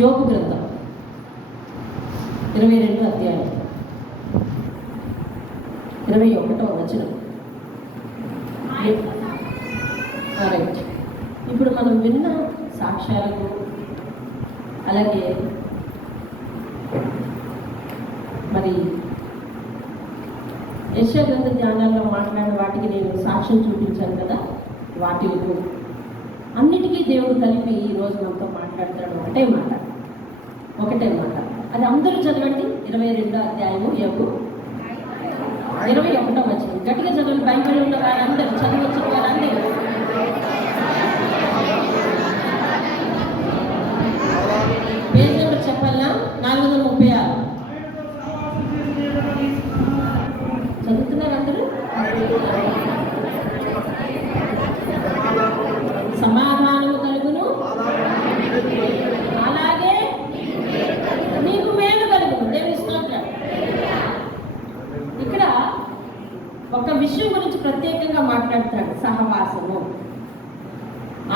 యోబు గ్రంథం 22వ అధ్యాయం 21వ వచనం. రైట్. ఇప్పుడు మనం విన్న సాక్ష్యాలకు అలాగే మరి యెషయా గ్రంథ ధ్యానాల్లో మాట్లాడిన వాటికి నేను సాక్ష్యం చూపించాను కదా, వాటికి అన్నిటికీ దేవుడు కలిపి ఈరోజు మనతో మాట్లాడతాడు. ఒకటే మాట. అది అందరూ చదవండి. 22వ అధ్యాయము యోబు 21వ వచనం. గట్టిగా చదవండి. బైబిల్ ఉన్న వారందరూ, చదవచ్చు వారందరూ. పేజ్ నెంబర్ చెప్పాలా? 436. చదువుతున్నారు అందరూ? సమాధానము కలుగును, అలాగే నీకు మేలు కలుగును. దేవుని స్తోత్రం. ఇక్కడ ఒక విషయం గురించి ప్రత్యేకంగా మాట్లాడతాడు, సహవాసము.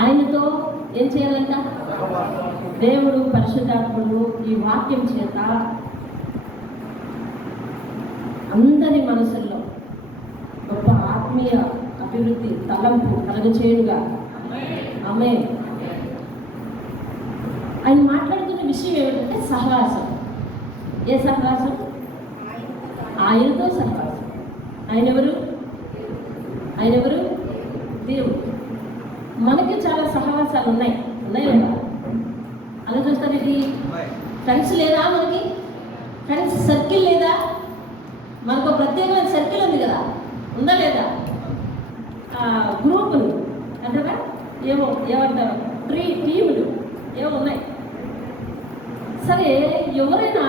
ఆయనతో ఏం చేయాలంట? దేవుడు పరిశుద్ధాత్ముడు ఈ వాక్యం చేత అందరి మనసుల్లో గొప్ప ఆత్మీయ అభివృద్ధి తలంపు కలగచేయుగా. ఆమేన్. ఆయన మాట్లాడుతున్న విషయం ఏమిటంటే సహవాసం. ఏ సహవాసం? ఆయనతో సహవాసం. ఆయన ఎవరు? దేవుడు. మనకి చాలా సహవాసాలు ఉన్నాయి లేదా? అలా చూస్తారు. ఇది ఫ్రెండ్స్ లేదా? మనకి ఫ్రెండ్స్ సర్కిల్ లేదా? మనకు ప్రత్యేకమైన సర్కిల్ ఉంది కదా, ఉందా లేదా? గ్రూపులు అంటారా, ఏమంటారు, టీములు ఏమో ఉన్నాయి. సరే, ఎవరైనా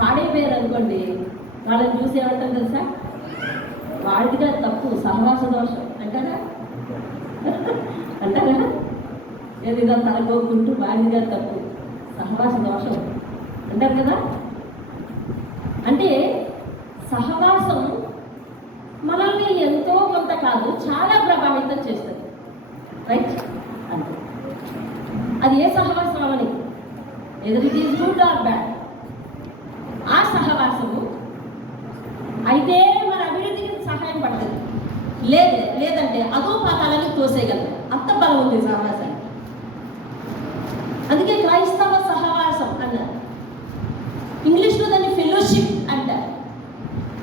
పాడైపోయారు అనుకోండి, వాళ్ళని చూసి ఏమంటారు తెలుసా? వాడిగా తప్పు, సహవాస దోషం అంటారా? ఏదిగా తలగొక్కుంటూ వాడిగా తప్పు, సహవాస దోషం అంటారు కదా. అంటే సహవాసం మనల్ని ఎంతో కొంత కాదు, చాలా ప్రభావితం చేస్తుంది. రైట్? అంటే అది ఏ సహవాసం అవని, ఎదురు it is good or bad, ఆ సహవాసము అయితే మన అభివృద్ధికి సహాయం పడుతుంది. లేదంటే అదో పాతాలని తోసేయగలరు. అంత బలం ఉంది సహవాసానికి. అందుకే క్రైస్తవ సహవాసం అన్నారు. ఇంగ్లీష్లో దాన్ని ఫెలోషిప్ అంటారు.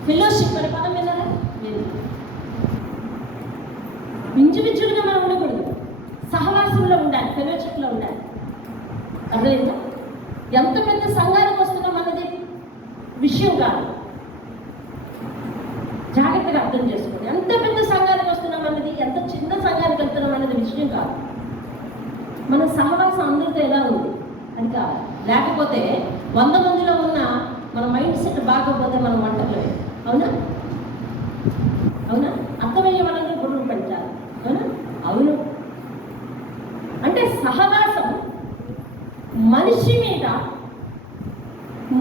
ఫెలోషిప్ అనే పదం విన్నారా? మించుమించుడుగా మనం ఉండకూడదు, సహవాసంలో ఉండాలి, ఫెలోషిప్లో ఉండాలి. అర్థమైందా? ఎంత పెద్ద సంఘానికి వస్తున్నాం అన్నది విషయం కాదు. జాగ్రత్తగా అర్థం చేసుకోండి. ఎంత పెద్ద సంఘానికి వస్తున్నాం అన్నది, ఎంత చిన్న సంఘానికి వెళ్తున్నాం అన్నది విషయం కాదు. మన సహవాసం అందరితో ఎలా ఉంది అది కాదు. లేకపోతే 100 మందిలో ఉన్న మన మైండ్ సెట్ బాగోకపోతే మనం వంటలో. అవునా? అర్థమయ్యే వాళ్ళందరూ గురువు పెంచాలి. అవును. అంటే సహవాసం మనిషి మీద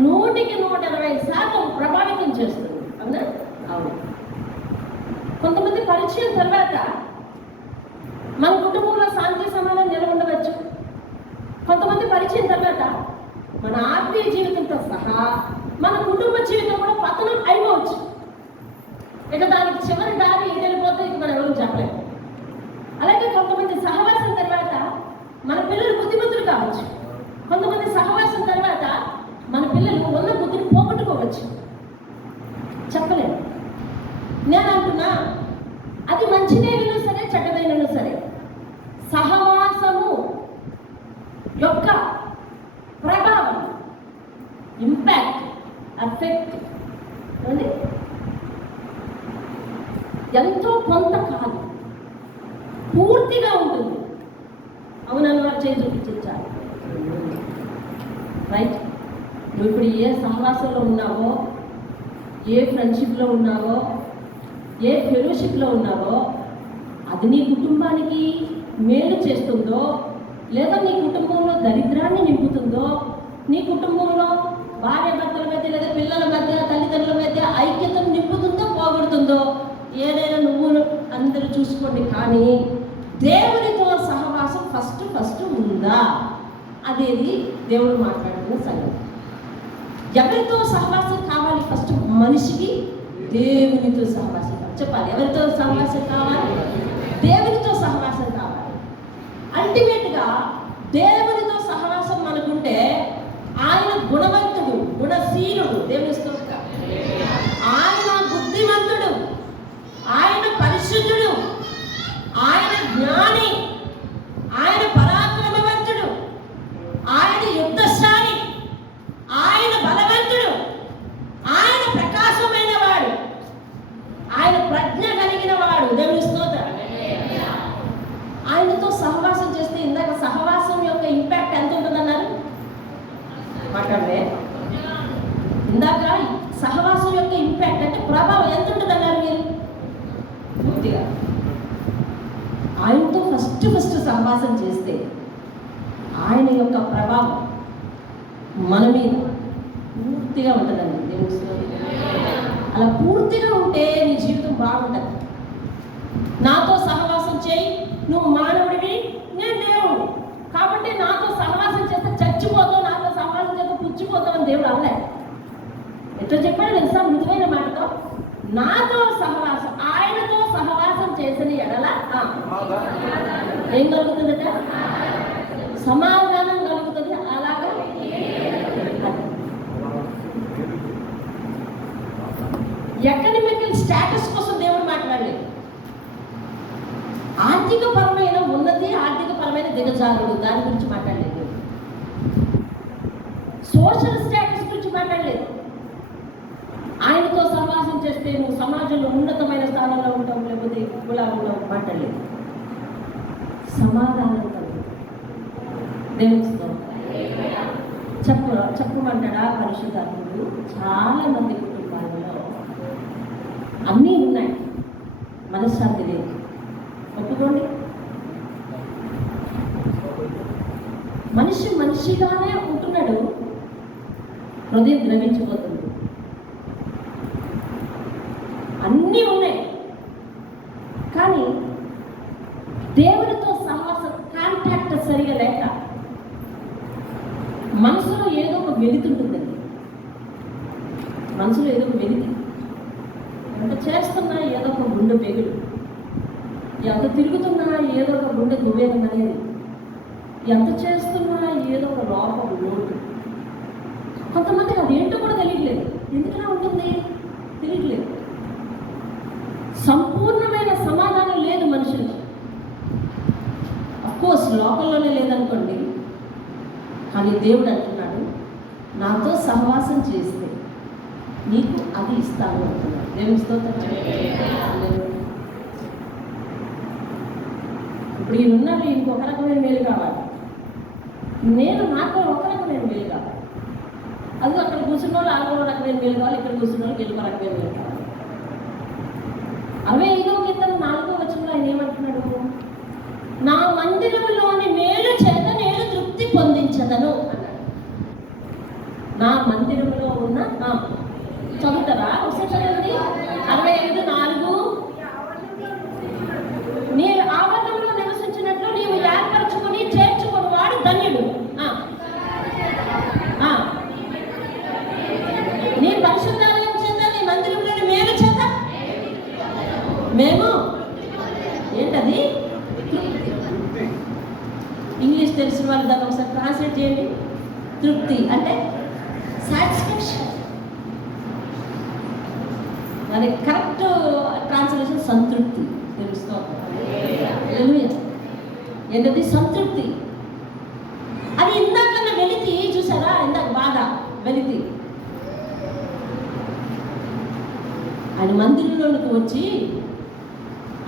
100% ప్రభావితం చేస్తుంది. అవునా? అవును. కొంతమంది పరిచయం తర్వాత మన కుటుంబంలో శాంతి సమాధానం నిలబడవచ్చు. కొంతమంది పరిచయం తర్వాత మన ఆత్మీయ జీవితంతో సహా మన కుటుంబ జీవితం కూడా పతనం అయిపోవచ్చు. ఇక దానికి చివరి దారి వెళ్ళిపోతే ఇక మనం ఎవరు చెప్పలేము. అలాగే కొంతమంది సహవాసం తర్వాత మన పిల్లలు బుద్ధిమంతులు కావచ్చు. కొంతమంది సహవాసం తర్వాత మన పిల్లలు ఉన్న బుద్ధిని పోగొట్టుకోవచ్చు. చెప్పలేము. నేను అంటున్నా, అది మంచిదైనా సరే, చెడ్డదైనా సరే, సహవాసము యొక్క ప్రభావం, ఇంపాక్ట్, ఎఫెక్ట్ ఎంతో కొంత కాదు, పూర్తిగా ఉంటుంది. అవునని వారు చేయి చూపించాలి. రైట్? నువ్వు ఇప్పుడు ఏ సహవాసంలో ఉన్నావో, ఏ ఫ్రెండ్షిప్లో ఉన్నావో, ఏ ఫెలోషిప్లో ఉన్నావో, అది నీ కుటుంబానికి మేలు చేస్తుందో, లేదా నీ కుటుంబంలో దరిద్రాన్ని నింపుతుందో, నీ కుటుంబంలో భార్య భర్తల మధ్య లేదా పిల్లల మధ్య తల్లిదండ్రుల మధ్య ఐక్యతను నింపుతుందో పోగొడుతుందో, ఏదైనా నువ్వు అందరూ చూసుకోండి. కానీ దేవునితో సహవాసం ఫస్ట్ ఉందా? అదేది దేవుడు మాట్లాడుతున్న సంగతి. ఎవరితో సహవాసం కావాలి? ఫస్ట్ మనిషికి దేవునితో సహవాసం కావాలి. చెప్పాలి, ఎవరితో సహవాసం కావాలి? దేవునితో సహవాసం కావాలి. అల్టిమేట్గా దేవునితో సహవాసం మనకుంటే ఆయన గుణవంతుడు, గుణశీలుడు, దేవుని స్తోత్రం. ఆయన బుద్ధిమంతుడు, ఆయన పరిశుద్ధుడు, ఆయన జ్ఞాని, ఆయన పరాక్రమవంతుడు, ఆయన యుద్ధశాలి, ఆయన బలవంతుడు, ఆయన ప్రకాశమైన వాడు, ఆయన ప్రజ్ఞ కలిగిన వాడు. దేవుని స్తోత్రం. ఆయనతో సహవాసం చేస్తే, ఇందాక సహవాసం యొక్క ఇంపాక్ట్ ఎంత ఉంటుందన్నారు మాట్లాడలే? ఇందాక సహవాసం యొక్క ఇంపాక్ట్ అంటే ప్రభావం ఎంత ఉంటుందన్నారు మీరు? పూర్తిగా ఆయనతో ఫస్ట్ సహవాసం చేస్తే ఆయన యొక్క ప్రభావం మన మీద పూర్తిగా ఉంటుందండి. దేవుని అలా పూర్తిగా ఉంటే నీ జీవితం బాగుంటుంది. నాతో సహవాసం చేయి, నువ్వు మానవుడివి, నేను దేవుడు, కాబట్టి నాతో సహవాసం చేస్తే చచ్చిపోతావు, నాతో సహవాసం చేస్తే పుచ్చిపోతావు అని దేవుడు అనలే. ఎట్లా చెప్పాడు తెలుసా? మృదువైన మాటతో నాతో సహవాసం, ఆయనతో సహవాసం చేసిన ఎడల ఏం కలుగుతుందట? సమాధానం కలుగుతుంది. అలాగా ఎకనామికల్ స్టేటస్ కోసం దేవుడు మాట్లాడలేదు. ఆర్థిక పరమైన ఉన్నతి, ఆర్థిక పరమైన దిగజారుడు, దాని గురించి మాట్లాడలేదు. సోషల్ స్టేటస్ గురించి మాట్లాడలేదు. ఆయనతో సహవాసం చేస్తే నువ్వు సమాజంలో ఉన్నతమైన స్థానంలో ఉంటావు, లేకపోతే ఇలా ఉంటావు మాట్లాడలేదు. సమాధానం దేవుని చెప్పమంటాడా పరిశుద్ధాత్ముడు? చాలా మంది కుటుంబాలలో అన్నీ ఉన్నాయి, మనశ్శాంతి లేదు. ఒప్పుకోండి, మనిషిగానే ఉంటున్నాడు, హృదయం ద్రవించిపోతుంది. అన్నీ ఉన్నాయి, కానీ దేవునితో సహవాసం కాంటాక్ట్ సరిగా లేక మనసులో ఏదో ఒక వెలుతుంటుందండి. మనసులో ఏదో ఒక వెలితి, ఎంత చేస్తున్నా ఏదో ఒక గుండె పెగుడు, ఎంత తిరుగుతున్నా ఏదో ఒక గుండె దువ్వేదం అనేది, ఎంత చేస్తున్నా ఏదో ఒక లోపం లోటు. కొంతమందికి అదేంటో కూడా తెలియట్లేదు. ఎందుకలా ఉంటుంది తెలియట్లేదు. సంపూర్ణమైన సమాధానం లేదు మనుషులకి. అఫ్కోర్స్ లోకంలోనే లేదనుకోండి, కానీ దేవుడు అంటున్నాడు నాతో సహవాసం చేస్తే నీకు అది ఇస్తాను అంటున్నాడు. దేవుని స్తోత్రం. ఇప్పుడు ఈయనున్నాడు, ఇంకొక రకమైన మేలు కావాలి, నేను నాకు ఒక రకమైన మేలు కావాలి. అది అక్కడ కూర్చున్న వాళ్ళు ఆల్గో రకమైన మేలు కావాలి, ఇక్కడ కూర్చున్న వాళ్ళకి ఇంకో రకమైన మేలు కావాలి. 65వ కీర్తన 4వ వచనంలో ఆయన ఏమంటున్నాడు? నా మందిరంలోని మేలు చేత నేను తృప్తి పొందించదను అన్నాడు. నా మందిరంలో ఉన్న చదువుతారా? ఒకసారి చదవండి. 65:4 నీ ఆవరణంలో నివసించినట్లు నీవు ఏర్పరచుకుని చేర్చుకుని వాడు ధన్యుడు. నీ పరిశుద్ధాలయం చేత, నీ మందిరంలోని మేలు చేత మేము ఏంటది? ఇంగ్లీష్ తెలిసిన వాళ్ళు దాన్ని ఒకసారి ట్రాన్స్లేట్ చేయండి. తృప్తి అంటే సాటిస్ఫాక్షన్. దాని కరెక్ట్ ట్రాన్స్లేషన్ సంతృప్తి. తెలుసుకోవాలి ఏంటది? సంతృప్తి. అది ఇందాకన్నా వెలితి చూసారా? ఇందాక బాధ, వెలితి. ఆయన మందిరంలోనికి వచ్చి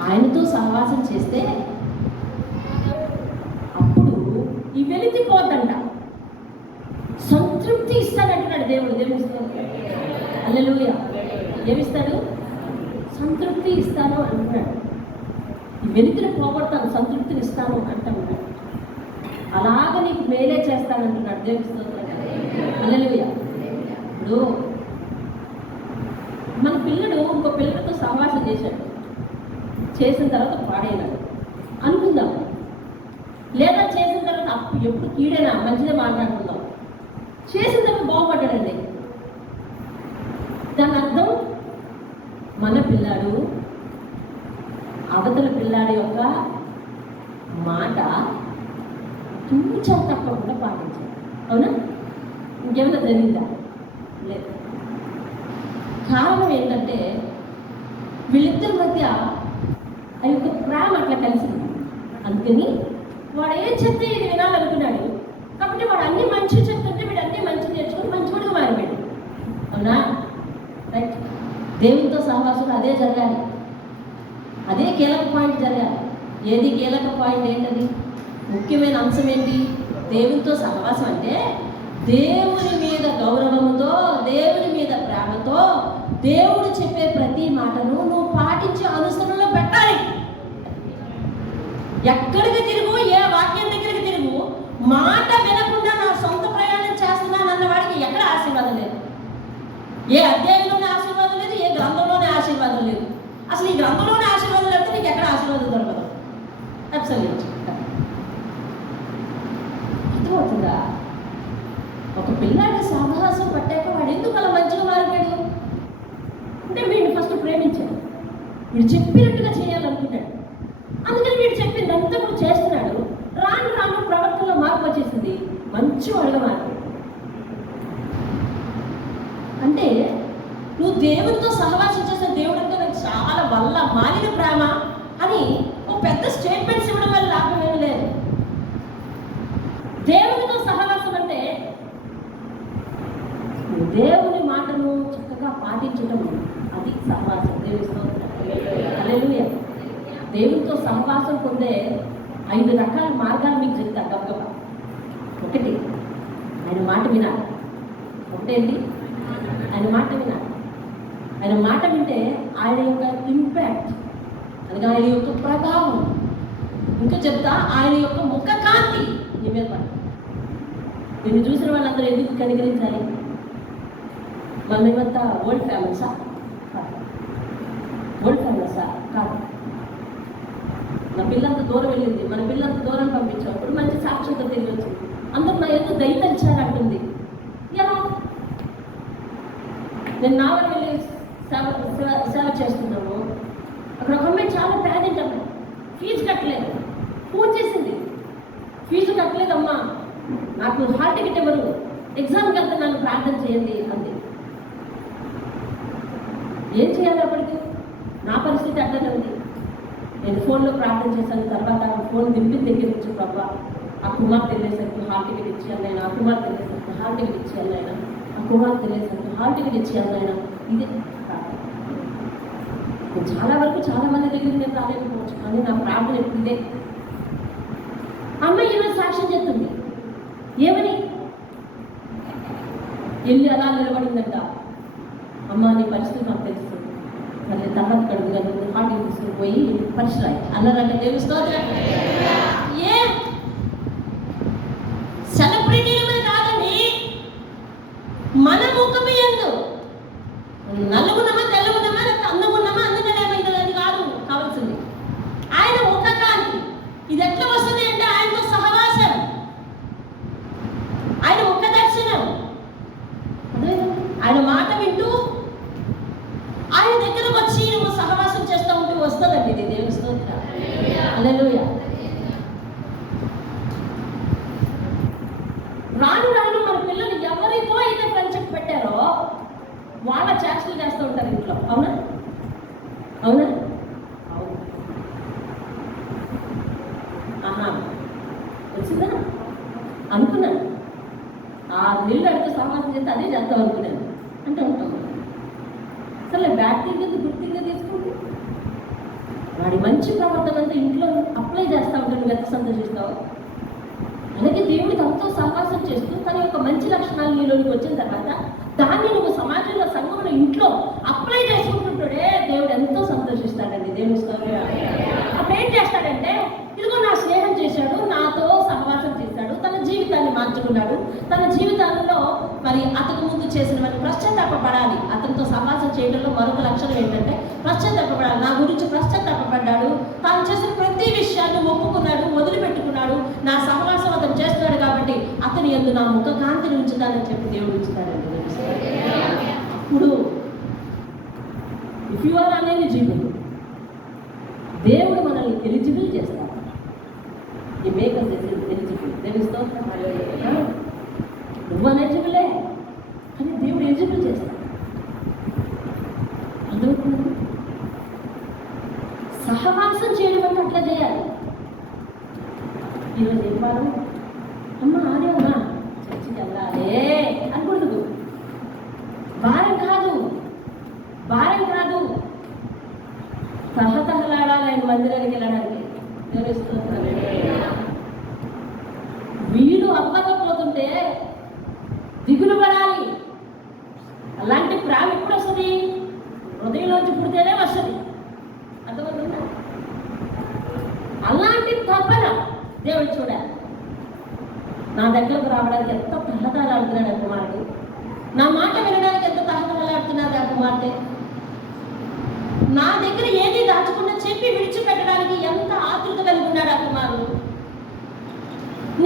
ఆయనతో సహవాసం చేస్తే అప్పుడు ఈ వెలితి పోద్దంట, సంతృప్తి ఇస్తాడంటున్నాడు దేవుడు. దేవుని హల్లెలూయా. ఏమిస్తాడు? సంతృప్తి ఇస్తాను అంటున్నాడు. ఈ వెలితిని పోగొడతాను, సంతృప్తిని ఇస్తాను అంటున్నాడు. అలాగ నీకు మేలే చేస్తానంటున్నాడు. దేవుని స్తోత్రం. హల్లెలూయా. ఇప్పుడు మన పిల్లడు ఇంకో పిల్లలతో సహవాసం చేశాడు, చేసిన తర్వాత పాడైనాడు అనుకుందాం. లేదా చేసిన తర్వాత ఎప్పుడు కీడేనా, మంచిదే మాట్లాడుకుందాం. చేసిన తర్వాత బాగుపడ్డాడండి. దాని అర్థం మన పిల్లాడు అవతల పిల్లాడి యొక్క మాట తూచా తప్పకుండా పాటించాలి. అవునా? ఇంకేమైనా జరిగిందా? లేదు. కారణం ఏంటంటే వీళ్ళిద్దరి మధ్య ఆ యొక్క ప్రేమ అట్లా కలిసింది. అందుకని వాడు ఏం చెప్తే ఇది వినాలనుకున్నాడు కాబట్టి వాడు అన్ని మంచి చెప్తుంటే వీడు అన్ని మంచి నేర్చుకుని మంచివాడుగా మారిపోయాడు. అవునా? రైట్. దేవునితో సహవాసం అదే జరగాలి. అదే కీలక పాయింట్ జరగాలి. ఏది కీలక పాయింట్ ఏంటది? ముఖ్యమైన అంశం ఏంటి? దేవునితో సహవాసం అంటే దేవుని మీద గౌరవంతో, దేవుని మీద ప్రేమతో, దేవుడు చెప్పే ప్రతి మాటను నువ్వు పాటించి అనుసరణలో పెట్టాలి. ఎక్కడికి తిరుగు, ఏ వాక్యం దగ్గరికి తిరుగు, మాట వినకుండా నా సొంత ప్రయాణం చేస్తున్నాను అన్న వాడికి ఎక్కడ ఆశీర్వాదం లేదు. ఏ అధ్యాయంలోనే ఆశీర్వాదం లేదు, ఏ గ్రంథంలోనే ఆశీర్వాదం లేదు. అసలు ఈ గ్రంథంలోనే ఆశీర్వాదం లేకపోతే నీకు ఎక్కడ ఆశీర్వాదం దొరకదు. అబ్సల్యూట్. అర్థమవుతుందా? ఒక పిల్లాడి సహవాసం పట్టాక వాడు ఎందుకు అలా మంచిగా మారిపోయాడు అంటే వీడిని ఫస్ట్ ప్రేమించాడు, వీడు చెప్పినట్టుగా చేయాలనుకున్నాడు. అందుకని వీడు చెప్పిందంతా కూడా చేస్తున్నాడు. రాను రాను ప్రవర్తనలో మార్పు వచ్చేసింది, మంచివాడుగా మారిపోయాడు. అంటే నువ్వు దేవుడితో సహవాసం చేసిన దేవుడు అంటే నాకు చాలా వల్ల మాలిన ప్రేమ అని ఒక పెద్ద స్టేట్మెంట్స్ ఇవ్వడం వల్ల లాభం ఏమి లేదు. దేవుడితో సహవాసం అంటే దేవుని మాటను చక్కగా పాటించడం, అది సహవాసం. దేవుని స్తోత్రం. హల్లెలూయా. దేవునితో సహవాసం పొందే 5 రకాల మార్గాలు మీకు చెప్తా గబగబా. ఒకటి, ఆయన మాట వినాలి. ఒకటేంటి? ఆయన మాట వినాలి. ఆయన మాట వింటే ఆయన యొక్క ఇంపాక్ట్, అనగా ఆయన యొక్క ప్రభావం, ఇంకా చెప్తా ఆయన యొక్క ముఖ కాంతి నీ మీద పడ. నిన్ను చూసిన వాళ్ళందరూ ఎందుకు కనికరించాలి? మనమేమంతా ఓల్డ్ ఫ్యామిలీసా? ఓల్డ్ ఫ్యామిలీసా? కాదు. నా పిల్లంత దూరం వెళ్ళింది, మన పిల్లంత దూరం పంపించాం, ఇప్పుడు మంచి సాక్ష్యంతో తిరిగి వచ్చింది, అందరూ నా ఎందుకు దయతలిచారంటుంది. ఎలా? నేను నావల్ వెళ్ళి సేవ చేస్తున్నాము. అక్కడ ఒక అమ్మాయి చాలా పేదింటి అమ్మాయి, ఫీజు కట్టలేదు. ఫోన్ చేసింది, ఫీజు కట్టలేదమ్మా, నాకు హాల్ టికెట్ ఎవరు, ఎగ్జామ్కి వెళ్తే నన్ను ప్రార్థన చేయండి అంది. ఏం చేయాలి? అప్పటికి నా పరిస్థితి అట్లనే ఉంది. నేను ఫోన్లో ప్రార్థన చేశాను. తర్వాత ఫోన్ దింపిన దగ్గర నుంచి ప్రభా ఆ కుమార్తె వెళ్ళేసరికి హాల్ టికెట్ ఇచ్చేయాలి ఆయన, ఆ కుమార్తె వెళ్ళేసరికి హాల్ టికెట్ ఇచ్చేయాలి ఆయన, ఆ కుమార్తె వెళ్ళేసరికి హాల్ టికెట్ ఇచ్చేయాలి ఆయన. ఇదే చాలా వరకు చాలా మంది దగ్గరికి నేను రాలేకపోవచ్చు, కానీ నా ప్రార్థన ఇదే. అమ్మాయి ఈరోజు సాక్ష్యం చెప్తుంది. ఏమని? వెళ్ళి అలా నిలబడిందంట. అమ్మ నీ పరిస్థితి నాకు తెలుస్తుంది, మళ్ళీ తర్వాత కడుగు కానీ హార్ట్ తీసుకుని పోయి పరిశ్రాయి అన్నారంటే దేవుని స్తోత్రం. ఏ సెలబ్రిటీలమే కాదండి, మన ముఖము యందు నలుగునమా తెల్లగునమా అందమున్నమా అందుకనేమైంది కాదు కావాల్సింది, ఆయన ముఖ కాంతి. ఇది ఎట్లా వస్తుంది అంటే ఆయనతో సహవాసం, ఆయన ముఖ దర్శనం, ఆయన మాట వింటూ ఆయన దగ్గరకు వచ్చి నువ్వు సహవాసం చేస్తూ ఉంటూ వస్తుందండి. ఇది దేవుని స్తోత్రం. హల్లెలూయా. రాను రాను మన పిల్లలు ఎవరితో అయితే ఫ్రెండ్షిప్ పెట్టారో వాళ్ళ చేష్టలు చేస్తూ ఉంటారు ఇంట్లో. అవునా? అవునా? అవును. ఆహా, వచ్చిందా అనుకున్నాను. ఆ నీళ్ళు అడిగితే సహవాసం చేస్తే అదే చేద్దాం అనుకున్నాను అంటే ఉంటాం. అసలు బ్యాక్టీరియా గుర్తిగా తీసుకుంటే వాడి మంచి ప్రవర్తన అంతా ఇంట్లో అప్లై చేస్తూ ఉంటాను. నువ్వు ఎంత సంతోషిస్తావు? అలాగే దేవుడికి అంతో సహవాసం చేస్తూ తన యొక్క మంచి లక్షణాలు నీలోనికి వచ్చిన తర్వాత దాన్ని నువ్వు సమాజంలో, సంఘంలో, ఇంట్లో అప్లై చేసుకుంటుంటాడే దేవుడు ఎంతో సంతోషిస్తాడండి. దేవుని స్తోత్రం. అప్పుడు ఏం చేస్తాడంటే, ఇదిగో నా స్నేహం చేశాడు, నాతో సహవాసం చేశాడు, తన జీవితాన్ని మార్చుకున్నాడు, తన జీవితాలలో మరి అతను ముందు చేసినవన్నీ పశ్చాత్తాపడాలి. అతనితో సహవాసం చేయడంలో మరొక లక్షణం ఏంటంటే పశ్చాత్తాపడాలి. నా గురించి పశ్చాత్తాపడ్డాడు, తాను చేసిన ప్రతి విషయాన్ని ఒప్పుకున్నాడు, వదిలిపెట్టుకున్నాడు. నా సహవాసం అతను చేస్తున్నాడు అతని యందు నా ముఖ కాంతిని ఉంచుతానని చెప్పి దేవుడు ఉంచుతాడండి. ఇప్పుడు ఇఫ్ యు ఆర్ అన్ఎలిజిబుల్, దేవుడు మనల్ని ఎలిజిబుల్ చేస్తాడు. ఈ మేకర్స్ ఎలిజిబుల్. దేవుని స్తోత్రం. నువ్వు అన్ఎలిజిబులే, కానీ దేవుడు ఎలిజిబుల్ చేస్తాడు. అందుకు సహవాసం చేయడం అంటే అట్లా చేయాలి. ఈరోజు చెప్పాను, అమ్మ ఆడేమ్మా చర్చికి వెళ్ళాలే అనుకుంటుంది. భారం కాదు, భారం కాదు. తహతహలాడాలి ఆయన మందిరానికి వెళ్ళడానికి. తెలుస్తుంది. వీడు అవ్వకపోతుంటే దిగులు పడాలి. అలాంటి ప్రేమ ఎప్పుడు వస్తుంది? హృదయంలోంచి పుడితేనే వస్తుంది. అర్థమవుతుందా? అలాంటి తపన దేవుడు చూడాలి. నా దగ్గరకు రావడానికి ఎంత తహతహలాడుతున్నాడు ఆ కుమారుడు, నా మాట వినడానికి ఎంత తహతహలాడుతున్నాడు ఆ కుమార్తె, నా దగ్గర ఏది దాచకుండా చెప్పి విడిచిపెట్టడానికి ఎంత ఆతృత కలిగి ఉన్నాడు ఆ కుమారుడు,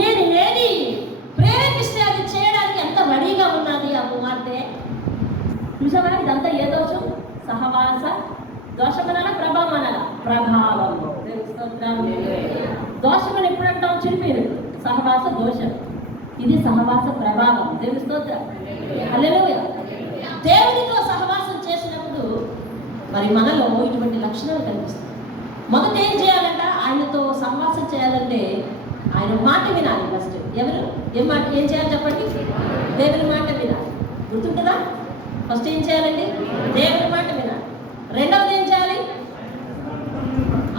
నేను ఏది ప్రేరేపిస్తే అది చేయడానికి ఎంత రెడీగా ఉన్నది ఆ కుమార్తె. చూసావా? ఇదంతా ఏ దోషం? సహవాస దోషం అనాలా, ప్రభావం అనాలా? ప్రభావం. దోషం అని ఎప్పుడు అంటాం? చెడిపోయినట్టు. సహవాస దోషం, ఇది సహవాస ప్రభావం. దేవుని స్తోత్రం. హల్లెలూయా. దేవునితో సహవాసం చేసినప్పుడు మరి మనలో ఇటువంటి లక్షణాలు కనిపిస్తాయి. మొదట ఏం చేయాలంట? ఆయనతో సహవాసం చేయాలంటే ఆయన మాట వినాలి. ఫస్ట్ ఎవరు ఏం చేయాలి చెప్పండి? దేవుని మాట వినాలి. గుర్తుంటుందా? ఫస్ట్ ఏం చేయాలండి? దేవుని మాట వినాలి. రెండవది ఏం చేయాలి?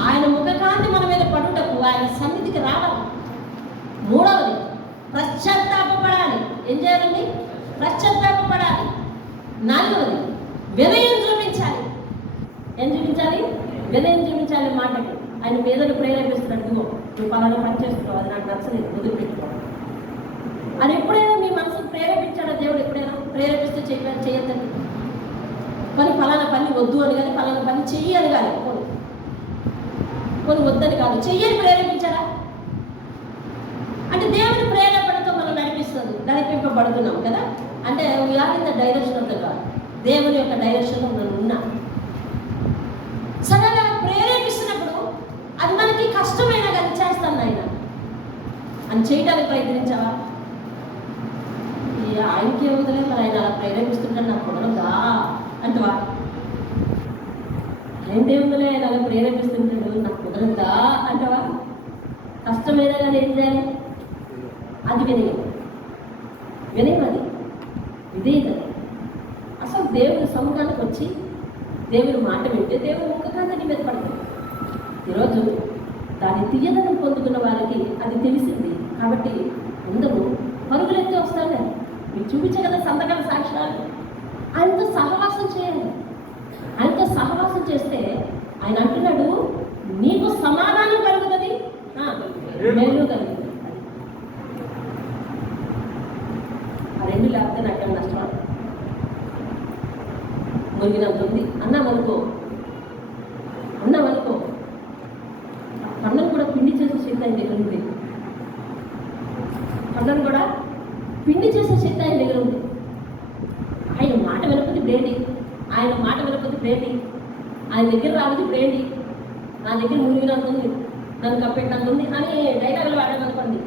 ఆయన ముఖకాంతి మన మీద పడుటకు ఆయన సన్నిధికి రావాలి. మూడవది పశ్చాత్తాపపడాలి. ఏం చేయాలండి? పశ్చాత్తాపపడాలి. నాలుగవది వినయం చూపించాలి. ఏం చూపించాలి? వినయం చూపించాలి. మాటకి ఆయన పేదలు ప్రేరేపిస్తున్నాడు. నువ్వు పలానా పని చేస్తున్నావు, అది నాకు నచ్చలేదు, వదిలిపెట్టుకోవాలి అని ఎప్పుడైనా మీ మనసుకు ప్రేరేపించాడా దేవుడు? ఎప్పుడైనా ప్రేరేపిస్తే చేయొద్దండి. కానీ పలానా పని వద్దు అని కానీ, పలానా పని చెయ్యి అని కానీ, కొన్ని వద్దని కాదు, చెయ్యని ప్రేరేపించారా? అంటే దేవుని ప్రేరేపణతో మనం నడిపింపబడుతున్నాం కదా. అంటే we are in the direction of the God. దేవుని యొక్క డైరెక్షన్లో మనం ఉన్నాం. సడన్గా ప్రేరేపిస్తున్నప్పుడు అది మనకి కష్టమైనా కానీ చేస్తాను ఆయన అని చేయడానికి ప్రయత్నించావా? ఆయనకి ఏముందలే, మరి ఆయన అలా ప్రేరేపిస్తుంటాడు, నాకు కుదరదా అంటవా? ఆయన దేవుందలే, ఆయన అలా ప్రేరేపిస్తుంటాడు, నాకు కుదరదా అంటవా? కష్టమైనా కానీ ఏం చేయాలి? అది వినయం. వినయం అది విధేయత. అసలు దేవుని సముఖానికి వచ్చి దేవుని మాట వింటే దేవుని ముఖకాంతి మీద పడుతుంది. ఈరోజు దాని తీయదనం పొందుకున్న వారికి అది తెలిసింది కాబట్టి అందరూ పరుగులెత్తి వస్తాను. మీకు చూపించే కదా సంతకాల సాక్ష్యాలు. ఆయనతో సహవాసం చేయాలి. ఆయనతో సహవాసం చేస్తే ఆయన అంటున్నాడు, నీకు సమాధానం కలుగుతుంది, మేలు కలుగుతుంది. ఆ రెండు లేకపోతే నాకేం నష్టం? మురిగినంత ఉంది అన్నామనుకో, పండ్లను కూడా పిండి చేసే శక్తి ఆయన దగ్గర ఉంది. పండ్లను కూడా పిండి చేసే శక్తి ఆయన దగ్గర ఉంది. ఆయన మాట వినకపోతే బ్రేండి, ఆయన మాట వినకపోతే బ్రేండి, ఆయన దగ్గర రాకపోతే బ్రేండి. నా దగ్గర మురిగినంత ఉంది, నన్ను కప్పెట్టినంత ఉంది అని డైలాగులు వాడామనుకోండి.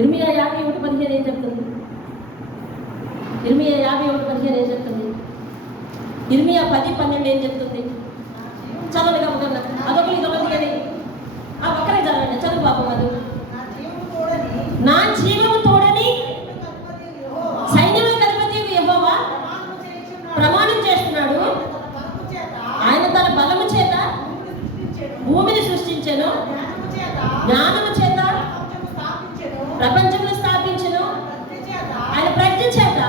ఇర్మియా 51:15 ఏం చెప్తుంది? ఇర్మియా 51:15 ఏం చెప్తుంది? ఇర్మియా 10:12 ఏం చెప్తుంది? చదవండి కాబట్టి అదొకటి ఇదొకటి అని ఒక్కరే చదవండి. చదువు బాబు. అది నా జీవము తోడని సైన్యములకు అధిపతి యెహోవా ప్రమాణం చేస్తున్నాడు. ఆయన తన బలము చేత భూమిని సృష్టించెను, జ్ఞానము చేత ప్రపంచమును స్థాపించెను, ఆయన ప్రజ్ఞ చేత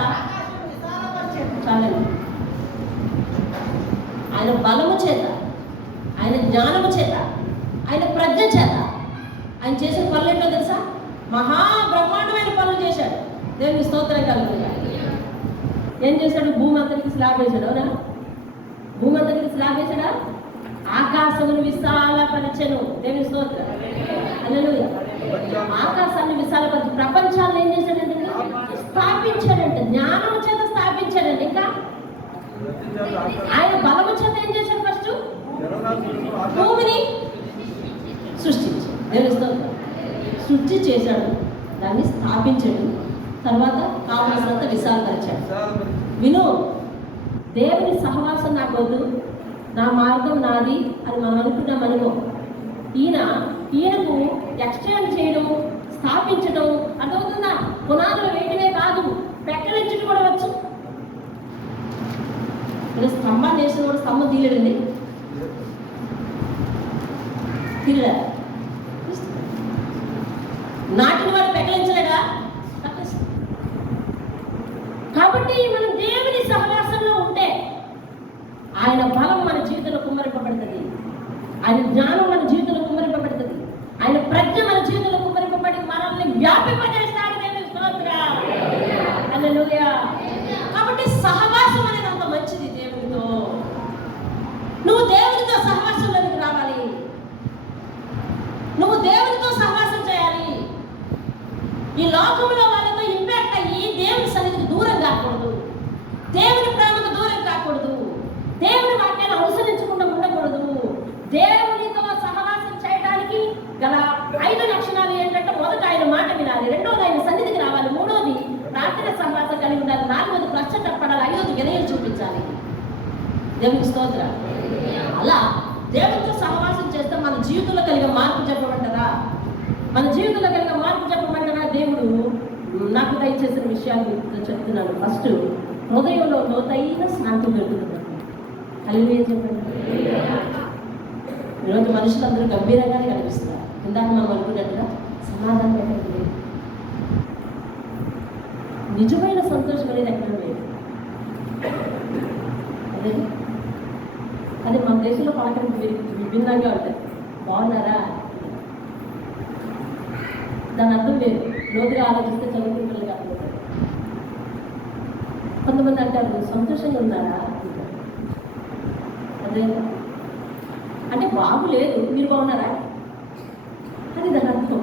చాలండి, ఆయన బలము చేత, ఆయన జ్ఞానము చేత, ఆయన ప్రజ్ఞ చేత ఆయన చేసిన పనులు ఏంటో తెలుసా? మహాబ్రహ్మాండమైన పనులు చేశాడు. దేవుని స్తోత్రం కలుగుతుంది. ఏం చేశాడు? భూమి అంతటికి స్లాబ్ వేశాడు. అవునా? భూమి అంతటికి స్లాబ్ వేశాడా? ఆకాశమును విశాలపరచెను. దేవుని స్తోత్రం. హల్లెలూయా. ఆకాశాన్ని విశాలపరిచి ప్రపంచాన్ని ఏం చేశాడంటే స్థాపించాడంట. జ్ఞానం చేత స్థాపించాడండి. ఇంకా ఆయన బలము చేత ఏం చేశాడు? ఫస్ట్ భూమిని సృష్టించాడు. దేవుని సృష్టి చేశాడు, దాన్ని స్థాపించాడు, తర్వాత కావలసినంత విశాలపరిచాడు. విను, దేవుని సహవాసం నాకు వద్దు, నా మార్గం నాది అని మనం అనుకున్నాం అనుకో, ఈయనకు ఎక్స్టెండ్ చేయడం, స్థాపించడం అర్థమవుతుందా? పునాదులు వేయటమే కాదు, పెక్కలించడం కూడా వచ్చు. స్తంభాన్ని వేసిన కూడా స్తంభం తీయడండి, తీయడా? నాటిన వాడు పెక్కలించలేదా? కాబట్టి మనం దేవుని సహవాసంలో ఉంటే ఆయన బలం మన జీవితంలో కుమ్మరింపబడుతుంది, ఆయన జ్ఞానం మన జీవితంలో కుమ్మరింపబడుతుంది, ఆయన ప్రజ్ఞ మన జీవితంలో కుమ్మరింపబడి మనల్ని వ్యాపింపజేస్తాడు. హల్లెలూయా. కాబట్టి సహవాసం అనేది అంత మంచిది దేవునితో. నువ్వు దేవునితో సహవాసంలోకి రావాలి, నువ్వు దేవునితో సహవాసం చేయాలి. ఈ లోకంలో వాళ్ళతో ఇంపాక్ట్ అయ్యి దేవుని సన్నిధికి దూరం కాకూడదు, దేవుని ప్రేమకు దూరం కాకూడదు, దేవుని వాక్యాన్ని అనుసరించకుండా ఉండకూడదు. దేవునితో సహవాసం చేయడానికి గల 5 లక్షణాలు ఏంటంటే, మొదట ఆయన మాట వినాలి, రెండోది ఆయన సన్నిధికి రావాలి, మూడోది ప్రార్థన సహవాసం కలిగి ఉండాలి, నాలుగోది పశ్చాత్తాపడాలి, ఐదోది వినయం చూపించాలి. దేవునికి స్తోత్రం. అలా దేవునితో సహవాసం చేస్తే మన జీవితంలో కలిగే మార్పు చెప్పమంటారా? మన జీవితంలో కలిగే మార్పు చెప్పమంటారా? దేవుడు నాకు దయచేసిన విషయాలు మీకు చెప్తున్నాను. ఫస్ట్, హృదయంలో లోతైన శాంతి పెడుతున్నాడు. హల్లెలూయా చెప్పండి. ఈరోజు మనుషులందరూ గంభీరంగానే కనిపిస్తున్నారు. ఇందాక మనం అనుకున్నట్టుగా సమాధానం ఎక్కడ లేదు, నిజమైన సంతోషం అనేది ఎక్కడ లేదు. అదే అది మన దేశంలో పలకరించి విభిన్నంగా ఉంటుంది. బాగున్నారా? దాని అర్థం లేదు, లోతుగా ఆలోచిస్తే చదువుకునే పిల్లలకి అర్థమవుతుంది. కొంతమంది అంటారు సంతోషంగా ఉన్నారా అదే అంటే బాగులేదు, మీరు బాగున్నారా అది దాని అర్థం.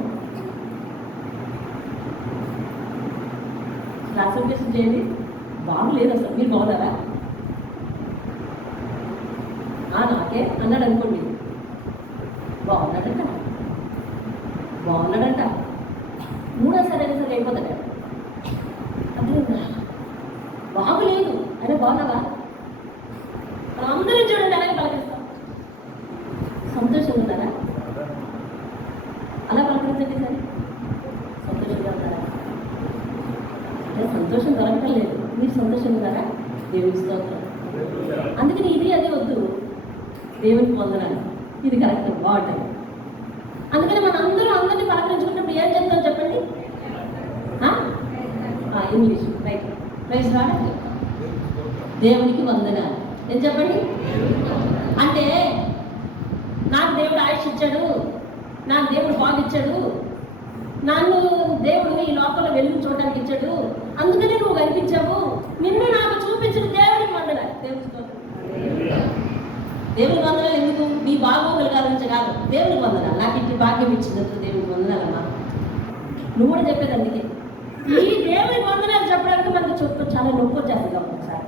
క్లాసిఫికేషన్ చేయండి, బాగులేదు అసలు, మీరు బాగున్నారా? నాకే అన్నాడు అనుకోండి, బాగున్నాడంట మూడోసారి అయినా అయిపోతాడు. అర్థమైందా? బాగులేదు అరే బాగున్నావా? అందరూ చూడండి అలాగే పలకరిస్తాం. సంతోషంగా ఉన్నారా? అలా పలకరించండి సరే. సంతోషంగా ఉన్నారా? అంటే సంతోషం దొరకటం లేదు, మీరు సంతోషంగా ఉన్నారా? దేవుని స్తోత్రం. అందుకని ఇది అది వద్దు, దేవునికి వందనాలు, ఇది కరెక్ట్ బాగుంటుంది. అందుకని మన అందరినీ పలకరించుకున్నప్పుడు ఏం చెప్తాం చెప్పండి? ఇంగ్లీష్ రైట్, ప్రైజ్ రాడండి, దేవునికి వందనాలు ఏం చెప్పండి? అంటే నాకు దేవుడు ఆయుష్ ఇచ్చాడు, నాకు దేవుడు బాగిచ్చాడు, నన్ను దేవుడు ఈ లోపల వెలుగు చూడడానికి ఇచ్చాడు, అందుకనే నువ్వు కనిపించావు, నిన్ను నాకు చూపించిన దేవునికి వందనాలు. దేవునికి వందనాలు ఎందుకు? మీ బాగోగులు కాదు కాదు, దేవునికి వందనాలు, నాకు ఇట్టి భాగ్యం ఇచ్చినందుకు దేవునికి వందనాలమ్మా. నువ్వు కూడా చెప్పేది అందుకే. ఈ దేవునికి వందనాలు చెప్పడానికి మనకు చాలా నొప్పి వచ్చేస్తుంది ఒకసారి.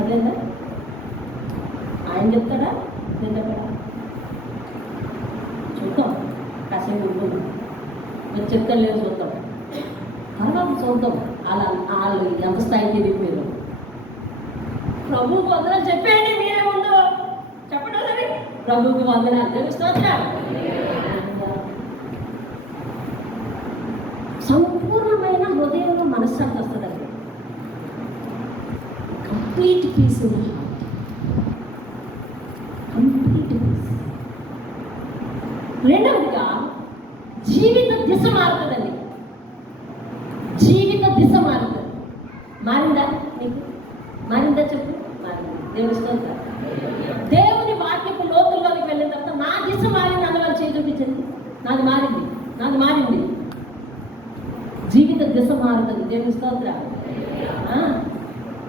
అదేందా? ఆయన చెప్తాడా నేను చెప్పాడా? చూద్దాం, కాసేపు ఉంటుంది, మీరు చెప్తాను లేదు చూద్దాం, తర్వాత చూద్దాం వాళ్ళు ఎంత స్థాయికి ఎదిగిపోయారు. ప్రభువుకు వందనాలు చెప్పేయండి, మీరే ముందు చెప్పడం సరే. ప్రభువుకు వందనాలు, దేవుని స్తోత్రం. సంపూర్ణమైన హృదయంలో మనశ్శాంతి వస్తుందండి, complete peace in heart, complete peace. రెండవదిగా జీవిత దిశ మారుతుందండి, జీవిత దిశ మారుతుంది. మారిందా నీకు? మారిందా చెప్పు? మారింది. దేవుని స్తోత్రం. దేవుని వాక్యపు లోతుల్లోకి వెళ్ళిన తర్వాత నా దిశ మారింది అన్నవారు చేయి చూపించండి. నాది మారింది. జీవిత దిశ మారుతుంది. దేవుని స్తోత్రం.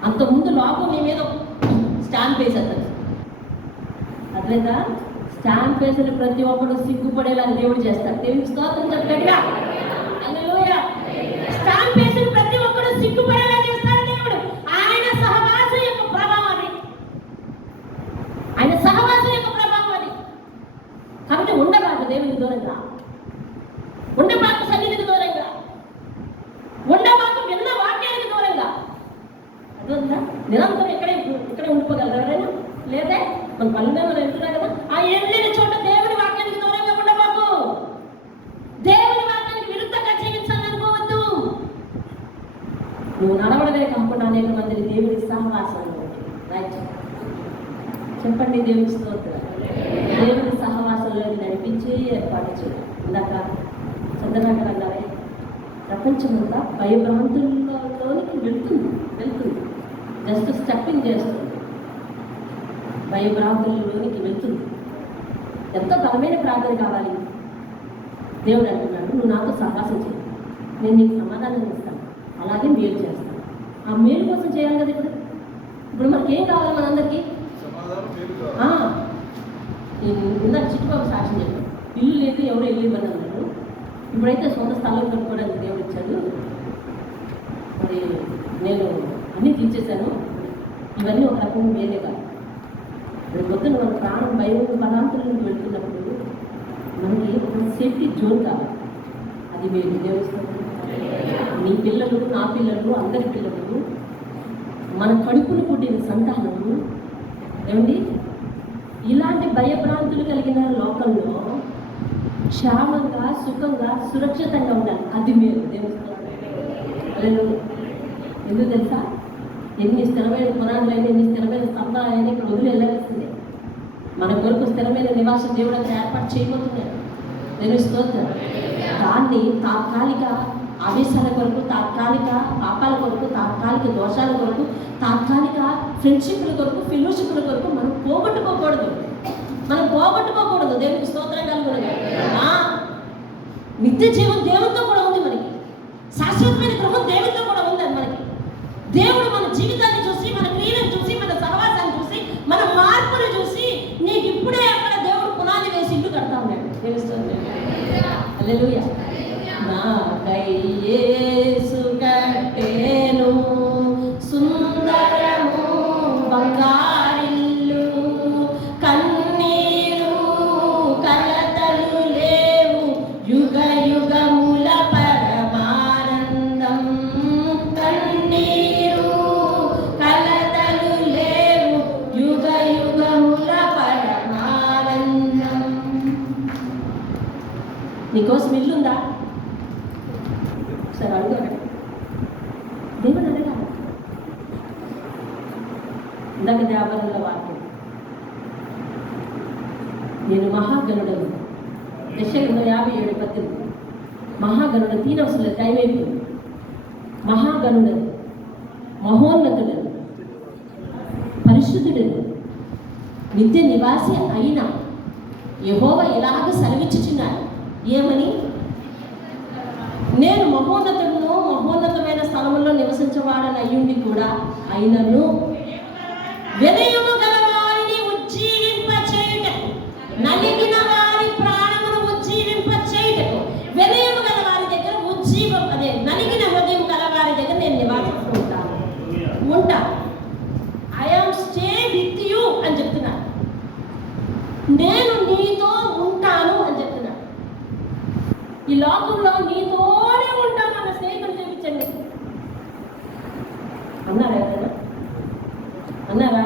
అంతకుముందు లోకం నీ మీద స్టాంప్ వేసేస్తుంది, అట్లేదా? స్టాంప్ వేసిన ప్రతి ఒక్కరు సిగ్గుపడేలా దేవుడు చేస్తాడు. దేవునికి స్తోత్రం చెప్పగలిగా. హల్లెలూయా. స్టాంప్ వేసిన ప్రతి ఒక్కరు సిగ్గుపడేలా చేస్తాడు దేవుడు. ఆయన సహవాసం యొక్క ప్రభావం అది. ఆయన సహవాసం యొక్క ప్రభావం అది. కాబట్టి ఉండబాకు దేవునికి దూరంగా, ఉండబాకు సన్నిధికి దూరంగా, ఉండబాకు విన్న వాక్యానికి దూరంగా. అర్థంగా నిరంతరం ఇక్కడే ఉండిపోగలరు ఎవరైనా? లేదా మన పల్లె మీద వెళ్తున్నా కదా, ఆ వెళ్ళిన చోట దేవుని వాక్యానికి దూరంగా ఉండబాకు. దేవుని వాక్యానికి విరుద్ధంగా జీవించాలనుకోవద్దు. నువ్వు నడవడమే కాకుండా అనేక మందిని దేవుని సహవాసంలో చెప్పండి. దేవుని స్తోత్రం. దేవుని సహవాసంలో నడిపించి ఏర్పాటు చేయాలి. ఇందాక చంద్రనాథ్ అన్నారే, ప్రపంచమంతా భయభ్రాంతుల్లోనికి వెళ్తుంది. జస్ట్ స్టెప్పింగ్ చేస్తుంది, భయభ్రాంతుల్లోనికి వెళ్తుంది. ఎంతో బలమైన ప్రార్థన కావాలి. దేవుడు అంటున్నాడు, నువ్వు నాతో సహవాసం చేయి, నేను నీకు సమాధానం ఇస్తాను, అలాగే మేలు చేస్తాను. ఆ మేలు కోసం చేయాలి కదా. ఇప్పుడు మనకేం కావాలి? మనందరికీ ఇందాక చిట్టుబాబు సాక్ష్యం చెప్పాడు, ఇల్లు లేదు, ఎవరో ఇల్లు ఇవ్వని అన్నాడు. ఇప్పుడైతే సొంత స్థలం కట్టుకోవడానికి దేవుడు ఇచ్చాడు. మరి నేను అన్నీ తీర్చేశాను. ఇవన్నీ ఒక రకం వేరే కాదు. ఇప్పుడు పొద్దున మన ప్రాణం భయం పదార్థాలను వెళ్తున్నప్పుడు మనకి ఒక సేఫ్టీ జోన్ కావాలి. అది మీరు దేవస్థానం. నీ పిల్లలు, నా పిల్లలు, అందరి పిల్లలు, మన కడుపును పుట్టిన సంతానము ఏమండి ఇలాంటి భయభ్రాంతులు కలిగిన లోకంలో క్షేమంగా, సుఖంగా, సురక్షితంగా ఉండాలి. అది మీరు దేవస్థానం. ఎందుకు తెలుసా? ఎన్ని స్థిరమైన పునాదులైనా, ఎన్ని స్థిరమైన స్తంభాలైనా ఇక్కడ వదిలి వెళ్ళాల్సిందే. మన కొరకు స్థిరమైన నివాసం దేవుడు అక్కడ ఏర్పాటు చేయబోతున్నాడు. నేను స్తోత్రం. దాన్ని తాత్కాలిక ఆవేశాల కొరకు, తాత్కాలిక పాపాల కొరకు, తాత్కాలిక దోషాల కొరకు, తాత్కాలిక ఫ్రెండ్షిప్ల కొరకు, ఫెలోషిప్ల కొరకు మనం పోగొట్టుకోకూడదు. దేవునికి స్తోత్రం కలుగునుగా. నిత్య జీవం దేవునితో కూడా ఉంది. మనకి శాశ్వతమైన గృహం దేవునితో కూడా ఉంది. అది మనకి దేవుడు మన జీవితాన్ని చూసి, మన క్రియలను చూసి, మన సహవాసాన్ని చూసి, మన మార్పును చూసి, నీకు ఇప్పుడే అక్కడ దేవుడు పునాది వేసి ఇల్లు కడతా ఉన్నాడు. తెలుస్తుంది. హల్లెలూయా. నాకై యేసు కట్టెను సుందరము బంగారిల్లు, కన్నీరు కలతలు లేవు, యుగ యుగముల పరమానందం. కన్నీరు కలతలు లేవు, యుగ యుగముల పరమానందం. నీకోసం ఇల్లుందా? సరే అడుగుతాడు దేవుడు. అడగాలి. ఇందాక దేవరంలో వాక్యం, నేను మహాగణుడను. యెషయా 57:18. మహాగణుడు తీనవసరం టైం అయిపోయింది. మహాగణుడను, మహోన్నతుడను, పరిశుద్ధుడను, నిత్య నివాసి అయిన యెహోవా ఇలాగ సెలవిచ్చుచున్నాడు. ఏమని? నేను మహోన్నతుడును, మహోన్నతమైన స్థలములో నివసించవాడని అయ్యుండి కూడా అయినను వినయము గల వారిని ఉజ్జీవింపచేయుటకు, నలిగిన వారి ప్రాణమును ఉజ్జీవింపచేయుటకు, వినయము గల వారి దగ్గర నలిగిన హృదయం గల వారి దగ్గర నేను నివాసిస్తూ ఉంటా. I am stay with you అని చెప్తున్నాను. నేను నీతో ఉంటాను అని చెప్తున్నాను. ఈ లోకంలో నీతోనే ఉంటాను అన్న స్నేహితులు చూపించండి. అన్నారా ఎవరైనా? అన్నారా?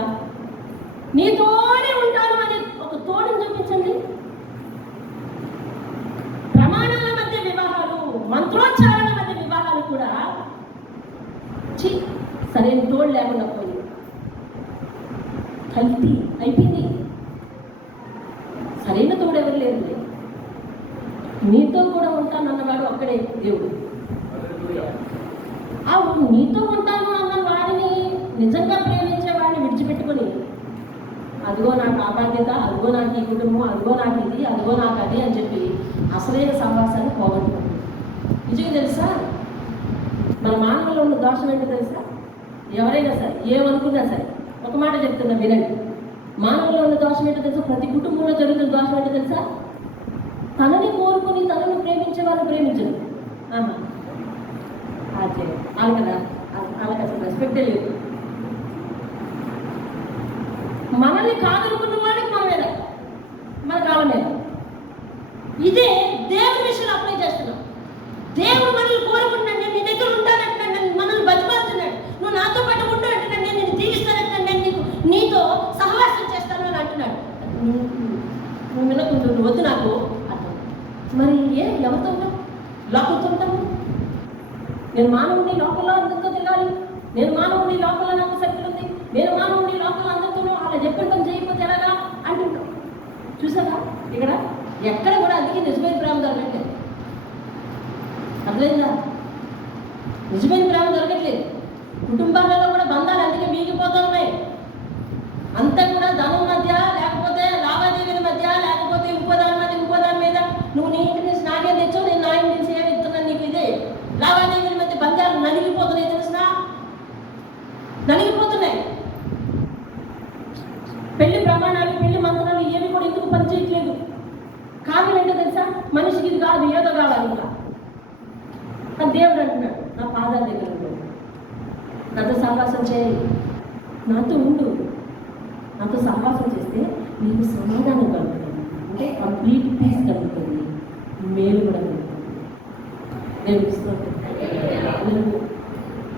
నీతోనే ఉంటాను అని ఒక తోడుని చూపించండి. ప్రమాణాల మధ్య వివాహాలు, మంత్రోచ్చారణ మధ్య వివాహాలు కూడా సరైన తోడు లేకుండా పోయి కల్తీ అయిపోయింది. సరైన తోడు ఎవరు లేరు. నీతో కూడా ఉంటానన్నవాడు ఒక్కడే దేవుడు. నీతో ఉంటాను అన్న వాడిని, నిజంగా ప్రేమించే వాడిని విడిచిపెట్టుకొని అదిగో నాకు ఆ బాధ్యత, అదిగో నాకు ఈ కుటుంబం, అదిగో నాకు ఇది, అదిగో నాకు అది అని చెప్పి అసలైన సహవాసాన్ని పోగొట్టుకుంది. నిజంగా తెలుసా, మన మానవుల్లో ఉన్న దోషం ఏంటో తెలుసా? ఎవరైనా సరే ఏమనుకున్నా సరే ఒక మాట చెప్తున్నా వినండి. మానవులో ఉన్న దోషం ఏంటో తెలుసా? ప్రతి కుటుంబంలో జరుగుతున్న దోషం ఏంటో తెలుసా? తనని కోరుకుని తనను ప్రేమించే వాళ్ళు ప్రేమించరు. అదే వాళ్ళు కదా, వాళ్ళకి అసలు రెస్పెక్టే లేదు. మనల్ని కాదనుకున్న వాడికి మన మీద, మన కాళ్ళ మీద. ఇదే దేవుని విషయంలో అప్లై చేస్తున్నాం. దేవుడు మనల్ని కోరుకుంటున్నాడు, నేను నీ దగ్గర ఉంటానంటున్నాడు, మనల్ని బతిమాలుతున్నాడు, నువ్వు నాతో పాటు ఉండు అంటున్నాడు, నేను నిన్ను దీవిస్తానంటున్నాడు, నేను నీతో సహవాసం చేస్తాను అని అంటున్నాడు. నువ్వు వినకుండా నువ్వు వద్దు నాకు అంటావు. మరి ఎవరితో ఉంటావు? లోపలతో ఉంటావు. నేను మానవుని లోపల అందరితో తిరగాలి, నేను మానవుని లోపల నాకు శక్తి ఉంది, నేను మానవుని లోపల అందరితోనూ అలా చెప్పడం చేయకపోతే ఎలాగా అంటుంటావు. చూసారా ఇక్కడ ఎక్కడ కూడా అందుకే నిజమైన ప్రేమ దొరకట్లేదు. అర్థమైందా? నిజమైన ప్రేమ దొరకట్లేదు. కుటుంబాలలో కూడా బంధాలు అందుకే వీగిపోతూ ఉన్నాయి. అంతా కూడా ధనం మధ్య, లేకపోతే లావాదేవీల మధ్య, లేకపోతే ఇంకో దాని మీద నువ్వు నీ ఇంటి నుంచి నాకేం తెచ్చావు, నేను నా ఇంటి నుంచి ఏమి ఇస్తున్నాను నీకు, ఇదే లావాదేవీల మధ్య బంధాలు నలిగిపోతున్నాయి. తెలిసినా నలిగిపోతున్నాయి. పెళ్లి ప్రమాణాలు, పెళ్లి మంత్రాలు ఏమి కూడా ఎందుకు పనిచేయట్లేదు? కారణం ఏంటో తెలుసా? మనిషికి ఇది కాదు, ఏదో కావాలి. ఇంకా దేవుడు అంటున్నాడు, నా పాదాల దగ్గర ఉండు, నాతో సహవాసం చేయి, నాతో ఉండు. నాతో సహవాసం చేస్తే నీకు సమాధానం కలుగుతుంది, అంటే కంప్లీట్ పీస్ కలుగుతుంది, మేలు కూడా కలుగుతుంది. దేవుడు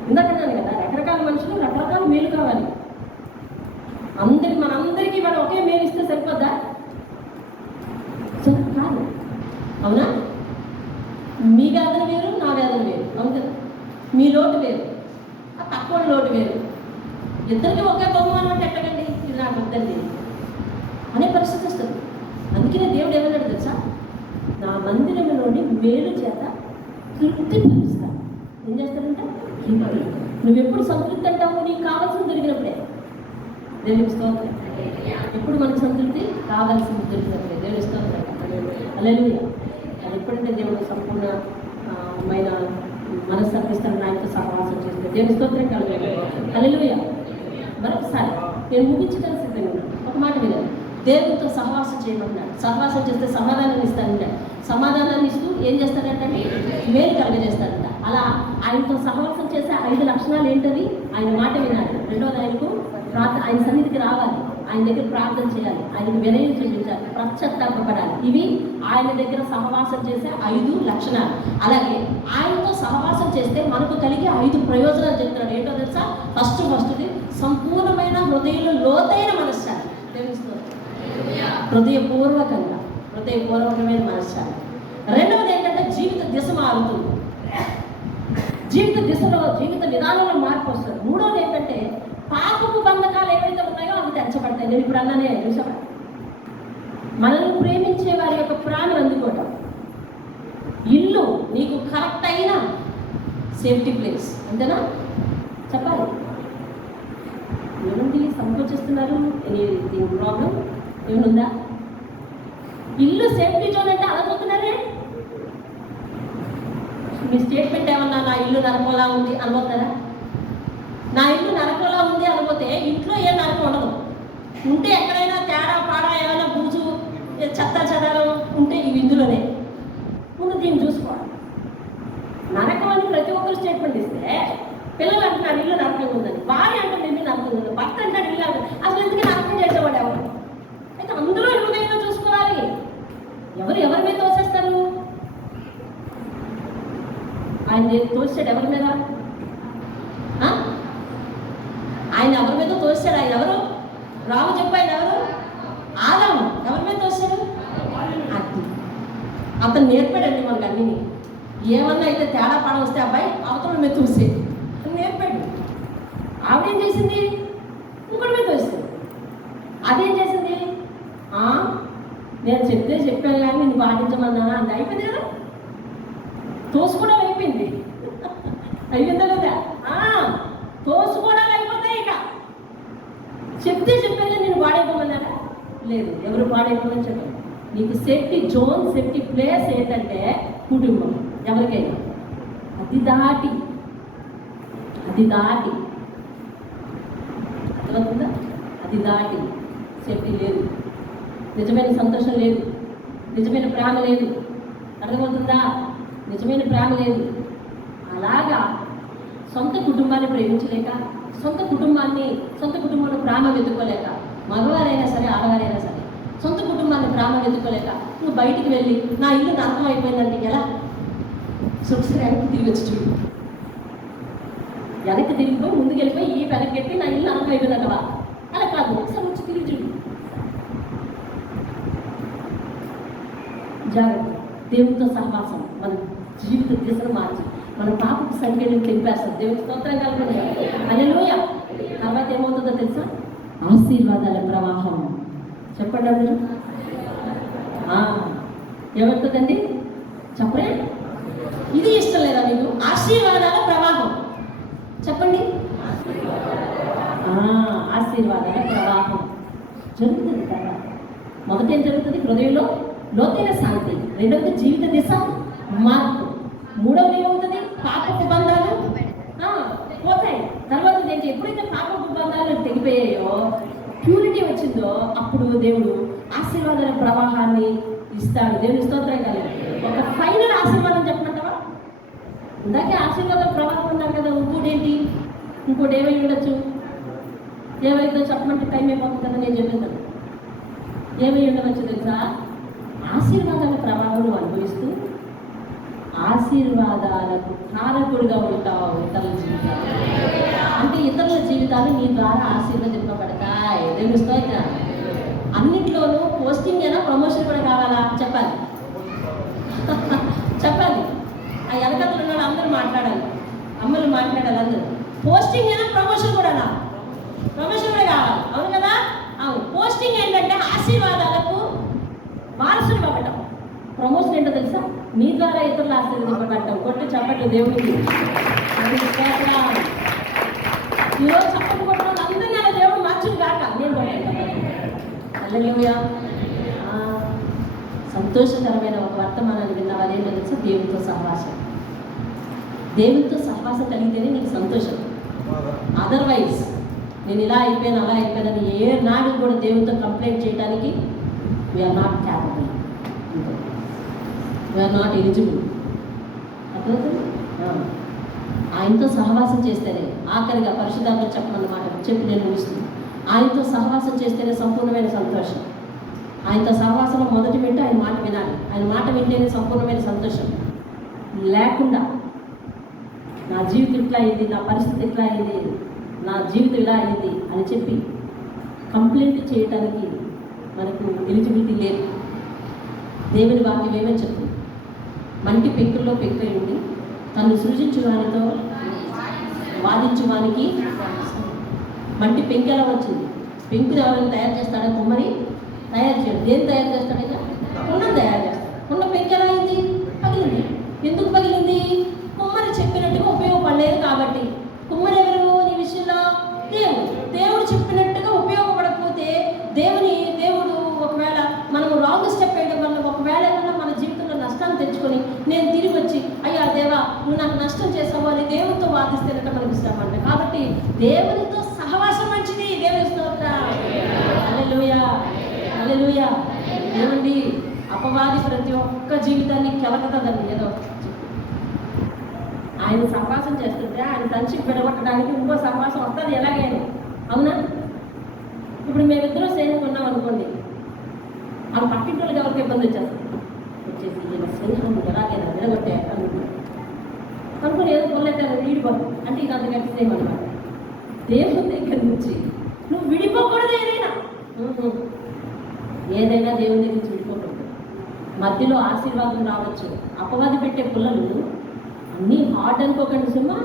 ఇందాకన్నాను కదా, రకరకాల మనుషులు రకరకాల మేలు కావాలి. మనందరికీ మనం ఒకే మేలు ఇస్తే సరిపోద్దా? కాదు, అవునా? మీ వేదన వేరు, నా వేదన వేరు, అవును కదా? మీ లోటు వేరు, ఆ తక్కువ లోటు వేరు. ఇద్దరికి ఒకే బహుమానం అంటే ఎట్టకండి, ఇది నాకు వద్దండి అనే పరిస్థితి వస్తుంది. అందుకనే దేవుడు ఏమన్నాడు తెలుసా? నా మందిరంలోని మేలు చేత తృప్తి పరుస్తాను. ఏం చేస్తాడంటే నువ్వు ఎప్పుడు సంతృప్తి అంటావు? నీకు కావాల్సింది దొరికినప్పుడే. దేవుని స్తోత్రం. ఎప్పుడు మనకు సంతృప్తి కావాల్సింది దొరికినప్పుడే. దేవుని స్తోత్రం. హల్లెలూయా. అది ఎప్పుడంటే దేవుడు సంపూర్ణమైన మనస్సు అర్పిస్తాను, ఆయనతో సహవాసం చేస్తే. దేవుని స్తోత్రం కలగాలి. హల్లెలూయా. మరొకసారి నేను ముగించడానికి సిద్ధంగా ఉన్నాను. ఒక మాట విన్నాను, దేవునితో సహవాసం చేయమంటున్నాడు. సహవాసం చేస్తే సమాధానాన్ని ఇస్తానంటాడు. సమాధానాన్ని ఇస్తూ ఏం చేస్తాడంటే మేలు కలగజేస్తాడంట. అలా ఆయనతో సహవాసం చేసే 5 లక్షణాలు ఏంటని ఆయన మాట వినాలి. రెండోది ఆయనకు ఆయన సన్నిధికి రావాలి, ఆయన దగ్గర ప్రార్థన చేయాలి, ఆయనకు వినయం చెల్లించాలి, పశ్చాత్తాపడాలి. ఇవి ఆయన దగ్గర సహవాసం చేసే 5 లక్షణాలు. అలాగే ఆయనతో సహవాసం చేస్తే మనకు కలిగే 5 ప్రయోజనాలు చెప్తున్నాడు. ఏంటో తెలుసా? ఫస్ట్ది సంపూర్ణమైన హృదయంలో లోతైన మనశ్శాంతి. హృదయపూర్వకమైన మనశ్శాంతి. రెండవది ఏంటంటే జీవిత దిశ మారుతుంది, జీవిత దిశలో జీవిత విధానంలో మార్పు వస్తుంది. మూడవది ఏంటంటే పాపపు బంధకాలు ఏవైతే ఉన్నాయో అవి తెంచబడతాయి. నేను ఇప్పుడు అన్నానే, చూసావా? మనల్ని ప్రేమించే వారి యొక్క ప్రాణం అందుకోవటం. ఇల్లు నీకు కరెక్ట్ అయిన సేఫ్టీ ప్లేస్, అంతేనా? చెప్పాలి. ఏమండి సంకోచిస్తున్నారు? దీని ప్రాబ్లం ఏమనుందా? ఇల్లు సేఫ్టీ జోన్ అంటే అలా పోతున్నారే. మీ స్టేట్మెంట్ ఏమన్నా నా ఇల్లు నరకోలా ఉంది అనుకోతారా? నా ఇల్లు నరకోలా ఉంది అనుకోతే ఇంట్లో ఏ నరకం ఉండదు. ఉంటే ఎక్కడైనా తేడా పాడా ఏమైనా బూజు చెత్త చెదారం ఉంటే ఇవి ఇందులోనే. ముందు దీన్ని చూసుకోవాలి. నరకం అని ప్రతి ఒక్కరు స్టేట్మెంట్ ఇస్తే పిల్లలు అంటున్నాడు ఇల్లు నరకం ఉందని, భార్య అంటుంది ఇల్లు నరకం ఉందని, భర్త అంటాడు ఇల్లు అంటే అసలు ఎందుకు నరకం చేసేవాడు ఎవరు? అయితే అందరూ హృదయంలో చూసుకోవాలి. ఎవరి మీద తోసేస్తారు? ఆయన తోసాడు ఎవరి మీద? ఆయన ఎవరి మీద తోసాడు? ఆయన ఎవరు? రాము చెప్పు. ఆయన ఎవరు? ఆదాము. ఎవరి మీద తోసాడు? అతను నేర్పాడండి మనకు అన్ని. ఏమన్నా అయితే తేడా పడ వస్తే అబ్బాయి అవతల మీద తోసే నేర్పాడు. ఆవిడేం చేసింది? ఇంకోటి మీద తోసింది. అదేం చేసింది? నేను చెప్పాను కానీ నేను పాటించమన్నానా అంత అయిపోయింది కదా. తోసుకోవడం అయిపోయింది. అయిపోయిందా లేదా? తోసుకోవడం అయిపోతాయి. ఇక చెప్పాను నేను పాడైపోమన్నారా? లేదు, ఎవరు పాడైపోమని చెప్పారు. నీకు సేఫ్టీ జోన్, సేఫ్టీ ప్లేస్ ఏంటంటే కుటుంబం. ఎవరికైనా అది దాటి అర్థమవుతుందా? అది దాటి సేఫ్టీ లేదు, నిజమైన సంతోషం లేదు, నిజమైన ప్రేమ లేదు. అర్థమవుతుందా? నిజమైన ప్రేమ లేదు. అలాగా సొంత కుటుంబాన్ని ప్రేమించలేక, సొంత కుటుంబంలో ప్రేమ వెతుక్కోలేక, మగవారైనా సరే ఆడవారైనా సరే సొంత కుటుంబాన్ని ప్రేమ వెతుక్కోలేక నువ్వు బయటికి వెళ్ళి నా ఇల్లు నరకం అయిపోయిందంటే ఎలా? సొక్స్ వెనక్కి తిరిగి వచ్చి చూడు, వెనక్కి తిరిగిపోయి ముందుకు వెళ్ళిపోయి ఈ వెనక్కి ఎత్తి నా ఇల్లు నరకం అయిపోయిందంటవా? అలా కాదు, ఒకసారి వచ్చి తిరిగి చూడు. జాగ్రత్త. దేవునితో సహవాసం మన జీవిత దిశను మార్చి మన పాపకు సంఖ్యను తెంపేస్తాం. దేవుని స్తోత్రం కలుగుతుంది. హల్లెలూయా. తర్వాత ఏమవుతుందో తెలుసా? ఆశీర్వాదాల ప్రవాహం. చెప్పండి అందరూ. ఏమవుతుందండి? చెప్పరే? ఇది ఇష్టం లేదా మీకు? ఆశీర్వాదాల ప్రవాహం. చెప్పండి. ఆశీర్వాదాల ప్రవాహం జరుగుతుంది కదా. మొదట ఏం జరుగుతుంది? హృదయంలో లోతైన శాంతి. రెండవది జీవిత దిశ మార్పు. మూడవది ఏమవుతుంది? పాపపు బంధాలు పోతాయి. తర్వాత ఏంటి? ఎప్పుడైతే పాపపు బంధాలు తెగిపోయాయో, ప్యూరిటీ వచ్చిందో, అప్పుడు దేవుడు ఆశీర్వాదాల ప్రవాహాన్ని ఇస్తాడు. దేవుని స్తోత్రం కలిగి ఒక ఫైనల్ ఆశీర్వాదం చెప్పమంటావా? ఇందాకే ఆశీర్వాదం ప్రవాహం ఉన్నారు కదా. ఇంకోటి ఏమై ఉండొచ్చు? ఏమైందో చెప్పమంటే టైం అయిపోతుంది కదా. నేను చెప్పేదాన్ని ఏమై ఉండవచ్చు తెలుసా? ఆశీర్వాదాల ప్రవాహం అనుభవిస్తూ ఆశీర్వాదాలకు కారకుడిగా ఉంటావు ఇతరుల జీవితాలు. అంటే ఇతరుల జీవితాలు నీ ద్వారా ఆశీర్వదింపబడతాయి. దేవుని స్తోత్రం. అన్నింటిలోనూ పోస్టింగ్ అయినా ప్రమోషన్ కూడా కావాలా? చెప్పాలి. ఆ వెనకలు ఉన్న అందరూ మాట్లాడాలి, అమ్మలు మాట్లాడాలి అందరూ. పోస్టింగ్ అయినా ప్రమోషన్ కూడా కావాలి. అవును కదా? అవును. పోస్టింగ్ ఏంటంటే ఆశీర్వాదాలకు వారసుడు అవ్వటం. ప్రమోషన్ ఏంటో తెలుసా? నీ ద్వారా ఇతరులు ఆశీర్వదింపబడటం. కొట్టి చప్పట్లు దేవుడికి. ఈరోజు చప్పట్లు కొట్టడం అందరినీ అలా దేవుడు మార్చుడు కాక నేను కొట్టాను. హల్లెలూయా. సంతోషకరమైన ఒక వర్తమానాన్ని విన్నవారు ఏంటో తెలుసా? దేవునితో సహవాసం. దేవునితో సహవాసం కలిగితేనే నీకు సంతోషం. అదర్వైజ్ నేను ఇలా అయిపోయాను అలా అయిపోయానని ఏ నాడు కూడా దేవునితో కంప్లైంట్ చేయడానికి we are not capable, we are not eligible. అర్థమవుతుంది? ఆయనతో సహవాసం చేస్తేనే, ఆఖరిగా పరిశుద్ధాత్మ చెప్పమన్నమాట చెప్పి నేను ముగిస్తుంది. ఆయనతో సహవాసం చేస్తేనే సంపూర్ణమైన సంతోషం. ఆయనతో సహవాసంలో మొదటి వింటే ఆయన మాట వినాలి. ఆయన మాట వింటేనే సంపూర్ణమైన సంతోషం. లేకుండా నా జీవితం ఇట్లా అయింది, నా పరిస్థితి ఇట్లా అయింది, నా జీవితం ఇలా అయింది అని చెప్పి కంప్లైంట్ చేయడానికి మనకు ఎలిజిబిలిటీ లేదు. దేవుని వాక్యం ఏమని చెప్తుంది? మంటి పెంకుల్లో పెంకై ఉండి తను సృజించు వానితో వాదించు వానికి. మంటి పెంకు ఎలా వచ్చింది? పెంకుని ఎవరైనా తయారు చేస్తాడా? కుమ్మరి తయారు చేయడు. దేని తయారు చేస్తాడైనా? ఉన్నది తయారు చేస్తాడు. ఉన్న పెంకు ఎలా అయింది? పగిలింది. ఎందుకు పగిలింది? కుమ్మరి చెప్పినట్టుగా ఉపయోగపడలేదు కాబట్టి. కుమ్మరి ఎవరు నీ విషయంలో? దేవుడు చెప్పినట్టుగా ఉపయోగపడకపోతే దేవుడు ఒకవేళ మనము రాంగ్ స్టెప్ వేయడం వల్ల ఒకవేళ ఏమన్నా మన జీవితంలో నష్టాన్ని తెచ్చుకొని నేను తిరిగి వచ్చి అయ్యా దేవా నువ్వు నాకు నష్టం చేసావు అని దేవునితో వాదిస్తేనట మనకి ఇష్టం అంట. కాబట్టి దేవునితో సహవాసం మంచిది. దేవుని స్తోత్రం. హల్లెలూయా. హల్లెలూయా. ఏమండి, అపవాది ప్రతి ఒక్క జీవితాన్ని కెలకదండి. ఏదో ఆయన సహవాసం చేస్తుంటే ఆయన ఫ్రెండ్షిప్ విడగొట్టడానికి ఇంకో సహవాసం వస్తుంది ఎలాగైనా. అవునా? ఇప్పుడు మేమిద్దరం స్నేహంగా ఉన్నాం అనుకోండి, ఆ పక్కింటోళ్ళకి ఎవరికి ఇబ్బంది వచ్చేస్తుంది. వచ్చేసి ఈయన స్నేహం ఎలాగైనా విడగొట్టే అనుకుని ఏదో పొల్లెట్టాను వీడిపోతుంది అంటే ఇది అంత గట్టి స్నేహం అనమాట. దేవుని దగ్గర నుంచి నువ్వు విడిపోకూడదు. ఏదైనా దేవుని దగ్గర నుంచి విడిపోకూడదు. మధ్యలో ఆశీర్వాదం రావచ్చు. అపవాది పెట్టే పుల్లలు అన్నీ హార్డ్ అనుకోకండి సుమా.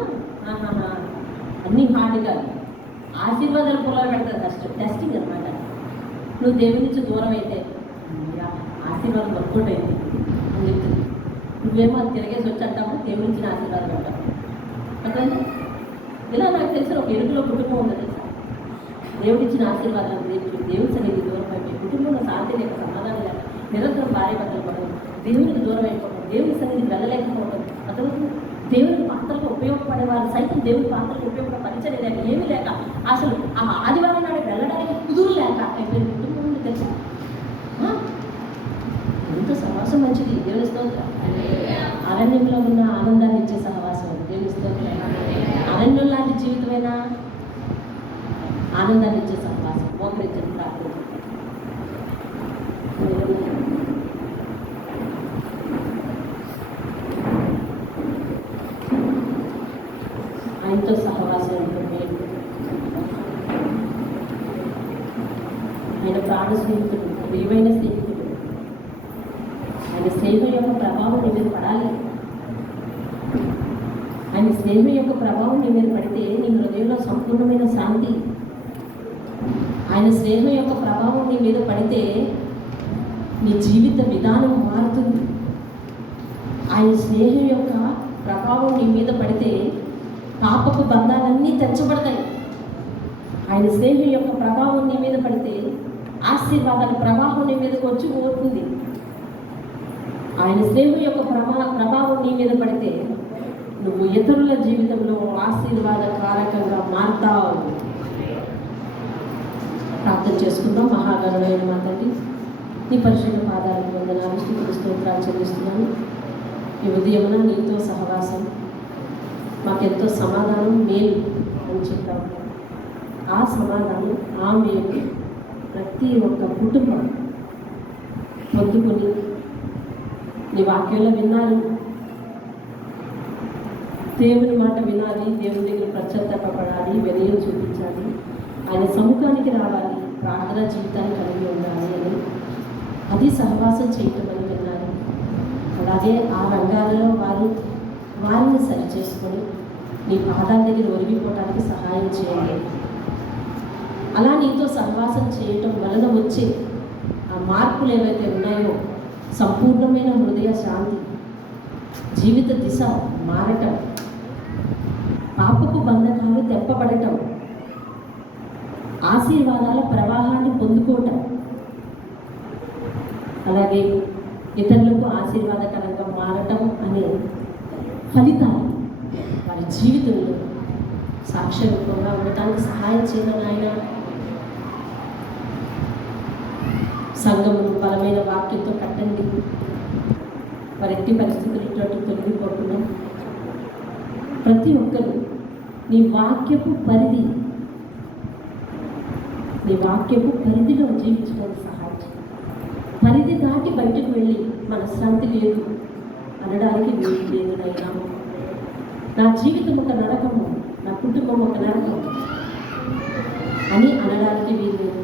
అన్నీ హార్డ్ కాదు. ఆశీర్వాదాలు పుల్లలు పెడతారు. టెస్టింగ్ అనమాట. నువ్వు దేవుని నుంచి దూరం అయితే ఆశీర్వాదం వర్కౌట్ అయింది అని చెప్తుంది. నువ్వేమో అది తిరిగేసి వచ్చి అంటావు దేవుని నుంచి ఆశీర్వాదం అంటావు. అట్లయితే ఇలా నాకు తెలిసిన ఒక ఎరుకులో కుటుంబం ఉంది తెలుసా? దేవుడిచ్చిన ఆశీర్వాదాలు దేవుని సన్నిధి దూరం అయిపోయి కుటుంబంలో శాంతి లేక సమాధానం లేక నిరంతరం భార్య భర్తలు పడడం, దేవునికి దూరం అయిపోవడం, దేవుని సన్నిధికి వెళ్ళలేకపోవడం, అతను దేవుని పాత్రలకు ఉపయోగపడేవారు సైతం దేవుని పాత్రలకు ఉపయోగపడే పరిచయం లేక ఏమీ లేక అసలు ఆ ఆదివారం నాడు వెళ్ళడానికి కుదురు లేక అయిపోయిన కుటుంబం తెలుసా? ఎంత సహవాసం మంచిది, దేవుని స్తోత్రం. అరణ్యంలో ఉన్న ఆనందాన్ని ఇచ్చే సహవాసం, దేవుని స్తోత్రం. అరణ్యం లాంటి జీవితమైనా ఆనందాన్ని ఇచ్చే సహవాసం. మోకరించండి, ప్రార్థన. ఆయనతో సహవాసం ఉంటుంది. ఆయన ప్రాణ స్నేహితుడు, ప్రియమైన స్నేహితుడు. ఆయన స్నేహం యొక్క ప్రభావం నీ మీద పడాలి. ఆయన స్నేహం యొక్క ప్రభావం నీ మీద పడితే నీ హృదయంలో సంపూర్ణమైన శాంతి. ఆయన స్నేహం యొక్క ప్రభావం నీ మీద పడితే నీ జీవిత విధానం మారుతుంది. ఆయన స్నేహం యొక్క ప్రభావం నీ మీద పడితే పాపపు బంధాలన్నీ తెచ్చబడతాయి. ఆయన స్నేహం యొక్క ప్రభావం నీ మీద పడితే ఆశీర్వాదాల ప్రవాహం నీ మీదకి వచ్చి పోతుంది. ఆయన స్నేహం యొక్క ప్రభావం నీ మీద పడితే నువ్వు ఇతరుల జీవితంలో ఆశీర్వాద కారకంగా మారుతావు. ప్రార్థన చేసుకుందాం. మహాగణుడైన మా తండ్రి, నీ పరిశుద్ధ పాదాలకు వందనాలు, స్తుతులు, స్తోత్రాలు చెల్లిస్తున్నాను. ఈ ఉదయమున నీతో సహవాసం మాకెంతో సమాధానం, మేలు అని చెప్పావు. ఆ సమాధానం, ఆ మేలు ప్రతి ఒక్క కుటుంబం పొందుకొని నీ వాక్యంలో విన్నారు. దేవుని మాట వినాలి, దేవుని దగ్గర పశ్చాత్తాపడాలి, వినయం చూపించాలి, ఆయన సముఖానికి రావాలి, ప్రార్థనా జీవితాన్ని కలిగి ఉండాలి అని, అది సహవాసం చేయటం అని విన్నారు. అలాగే ఆ రంగాలలో వారిని సరిచేసుకొని నీ పాదాల దగ్గర ఒరిగిపోవడానికి సహాయం చేయండి. అలా నీతో సహవాసం చేయటం వలన వచ్చే ఆ మార్పులు ఏవైతే ఉన్నాయో, సంపూర్ణమైన హృదయ శాంతి, జీవిత దిశ మారటం, పాపపు బంధకాలు తెప్పబడటం, ఆశీర్వాదాల ప్రవాహాన్ని పొందుకోవటం, అలాగే ఇతరులకు ఆశీర్వాదకరంగా మారటం అనే ఫలితాలు వారి జీవితంలో సాక్ష్యరూపంగా ఉండటానికి సహాయం చేయమని ఆయన. సంఘమును బలమైన వాక్యంతో కట్టండి. వారి ఎట్టి పరిస్థితులతో తొలగిపోకుండా ప్రతి ఒక్కరు నీ వాక్యపు పరిధిలో జీవించడానికి సహాయం చేయండి. పరిధి దాటి బయటకు వెళ్ళి మనశ్శాంతి లేదు అనడానికి వీలు లేదు నైనా. నా జీవితం ఒక నరకము, నా కుటుంబం ఒక నరకం అని అనడానికి వీలు లేదు.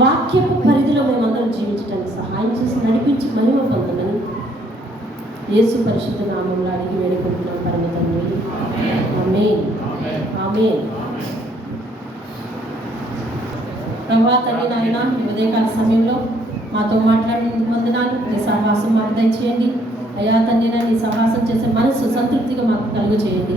వాక్యపు పరిధిలో మేమందరం జీవించడానికి సహాయం చేసి నడిపించి మహిమ పొందమని యేసు పరిశుద్ధ నామంలో అడిగి వేడుకుంటున్నాం పరమ తండ్రి. ఆమేన్, ఆమేన్. ప్రభువా తండ్రి నాయన, ఈ ఉదయకాల సమయంలో మాతో మాట్లాడినందుకు వందనాలు. నీ సహవాసం మాకు దయచేయండి అయ్యా తండ్రి. నీ సహవాసం చేసే మనసు సంతృప్తిగా మాకు కలుగు చేయండి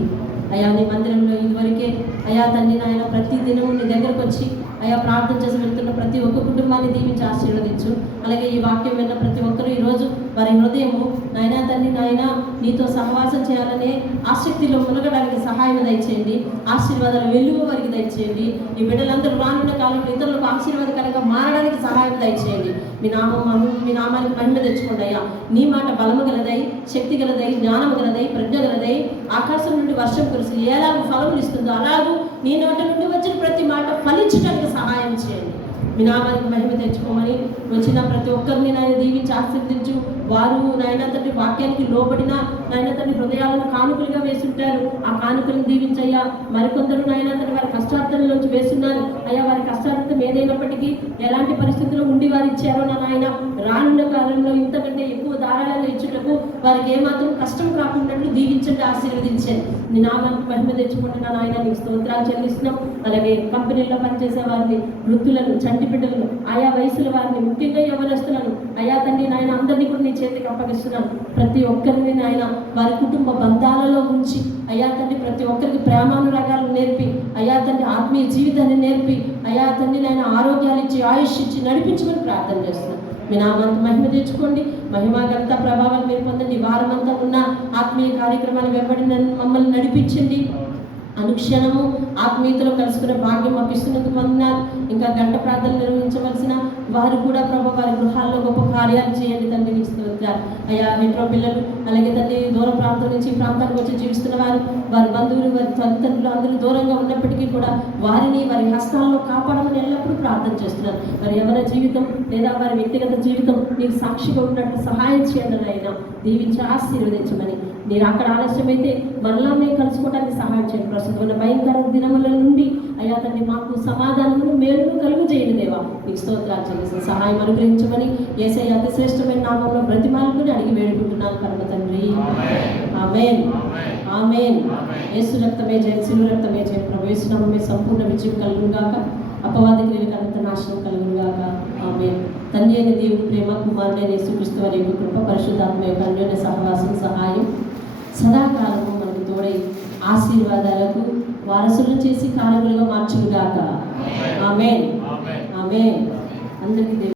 అయ్యా. నీ మందిరంలో ఇదివరకే అయ్యా తండ్రి నాయన ప్రతి దినము నీ దగ్గరకు వచ్చి అయ్యా ప్రార్థన చేసి వెళ్తున్న ప్రతి ఒక్క కుటుంబాన్ని దీవించి ఆశీర్వదించు. అలాగే ఈ వాక్యం విన్న ప్రతి ఒక్కరూ ఈరోజు వారి హృదయము నాయనా తండ్రి నాయన నీతో సహవాసం చేయాలనే ఆసక్తిలో మునగడానికి సహాయం దయచేయండి. ఆశీర్వాదాలు వెలువ వారికి దయచేయండి. ఈ బిడ్డలందరూ రానున్న కాలంలో ఇతరులకు ఆశీర్వాదకరంగా మారడానికి సహాయం దయచేయండి. మీ నామానికి మహిమ తెచ్చుకోండి అయ్యా. నీ మాట బలము గలదై, శక్తి గలదై, జ్ఞానము గలదై, ప్రజ్ఞ గలదై, ఆకాశం నుండి వర్షం కురిసి ఎలాగూ ఫలములు ఇస్తుందో అలాగూ నీ నోట నుండి వచ్చిన ప్రతి మాట ఫలించడానికి సహాయం చేయండి. మీ నామానికి మహిమ తెచ్చుకోమని వచ్చిన ప్రతి ఒక్కరిని నాయన దీవించి ఆశీర్వదించు. వారు నాయన తండ్రి వాక్యానికి లోబడిన నాయన తండ్రి హృదయాలను కానుకలుగా వేసుంటారు. ఆ కానుకలను దీవించయ్యా. మరికొందరు నాయన తండ్రి వారి కష్టార్థంలోంచి వేస్తున్నారు అయ్యా. వారి కష్టార్థం ఏదైనప్పటికీ ఎలాంటి పరిస్థితుల్లో ఉండి వారు ఇచ్చారో నా నాయన రానున్న కాలంలో ఇంతకంటే ఎక్కువ దారాలను ఇచ్చుటకు వారికి ఏమాత్రం కష్టం రాకున్నట్లు దీవించండి, ఆశీర్వదించండి. నీ నామానికి మహిమ తెచ్చుకుంటే నా నాయన నీకు స్తోత్రాలు చెల్లిస్తున్నాం. అలాగే కంపెనీల్లో పనిచేసే వారిని, వృద్ధులను, చంటి బిడ్డలను, ఆయా వయసుల వారిని, ముఖ్యంగా యవ్వనస్తులను అయ్యా తండ్రి నాయన అందరినీ కూడా నీ చేతికి అప్పగిస్తున్నాను. ప్రతి ఒక్కరిని నాయన వారి కుటుంబ బంధాలలో ఉంచి అయ్యా తండ్రి ప్రతి ఒక్కరికి ప్రేమానురాగాలు నేర్పి అయ్యా తండ్రి ఆత్మీయ జీవితాన్ని నేర్పి అయ్యా తండ్రి నాయన ఆరోగ్యాలు ఇచ్చి, ఆయుష్ ఇచ్చి నడిపించమని ప్రార్థన చేస్తున్నాను. మీ నామానికి మహిమ తెచ్చుకోండి. మహిమాగంత ప్రభావం మీరు పొందండి. వారమంతా ఉన్న ఆత్మీయ కార్యక్రమాలు వెంబడి మమ్మల్ని నడిపించండి. అనుక్షణము ఆత్మీయతలో కలుసుకునే భాగ్యం మాకు ఇస్తున్నందుకు వందనాలు. ఇంకా గంట ప్రార్థన నిర్వహించవలసిన వారు కూడా ప్రభు వారి గృహాల్లో గొప్ప కార్యాలు చేయండి తండ్రి. నీకు స్తోత్రాలు అయ్యా. మెట్రో పిల్లలు అలాగే తండ్రి దూర ప్రాంతం నుంచి ఈ ప్రాంతానికి వచ్చి జీవిస్తున్న వారి బంధువులు, వారి తల్లిదండ్రులు అందరూ దూరంగా ఉన్నప్పటికీ కూడా వారిని వారి హస్తాల్లో కాపాడమని ఎల్లప్పుడూ ప్రార్థన చేస్తున్నారు. వారి ఎవరి జీవితం లేదా వారి వ్యక్తిగత జీవితం నీకు సాక్షిగా ఉన్నట్టు సహాయం చేయండి అయినా దీవించి ఆశీర్వదించమని. మీరు అక్కడ ఆలస్యమైతే మరలా మేము కలుసుకోవడానికి సహాయం చేయండి. ప్రస్తుతం ఉన్న భయంకర దినముల నుండి అయ్యా తండ్రి మాకు సమాధానమును మేలును కలుగు చేయండి దేవా. మీకు స్తోత్రాలు చెల్లిసిన సహాయం అనుగ్రహించమని యేసయ్య అతి శ్రేష్టమైన నామంలో బ్రతిమాలుకుని అడిగి వేడుకుంటున్నాను పరమ తండ్రి. ఆమేన్ ఆమేన్. యేసు రక్తమే జయం, శిలువ రక్తమే జయం. ప్రభు యేసు నామమే సంపూర్ణ విజయం కలుగుగాక, అపవాద క్రియలకు అనంత నాశనం కలుగుగాక. ఆమేన్. తండ్రి అయిన దేవుని ప్రేమ, కుమారుడైన యేసుక్రీస్తు వారి యొక్క కృప, పరిశుద్ధాత్మ యొక్క అన్యోన్య సహవాసం సహాయం సదాకాలము మనకు తోడై ఆశీర్వాదాలకు వారసులను చేసి కారకులుగా మార్చుగాక. ఆమేన్ ఆమేన్. అందరికీ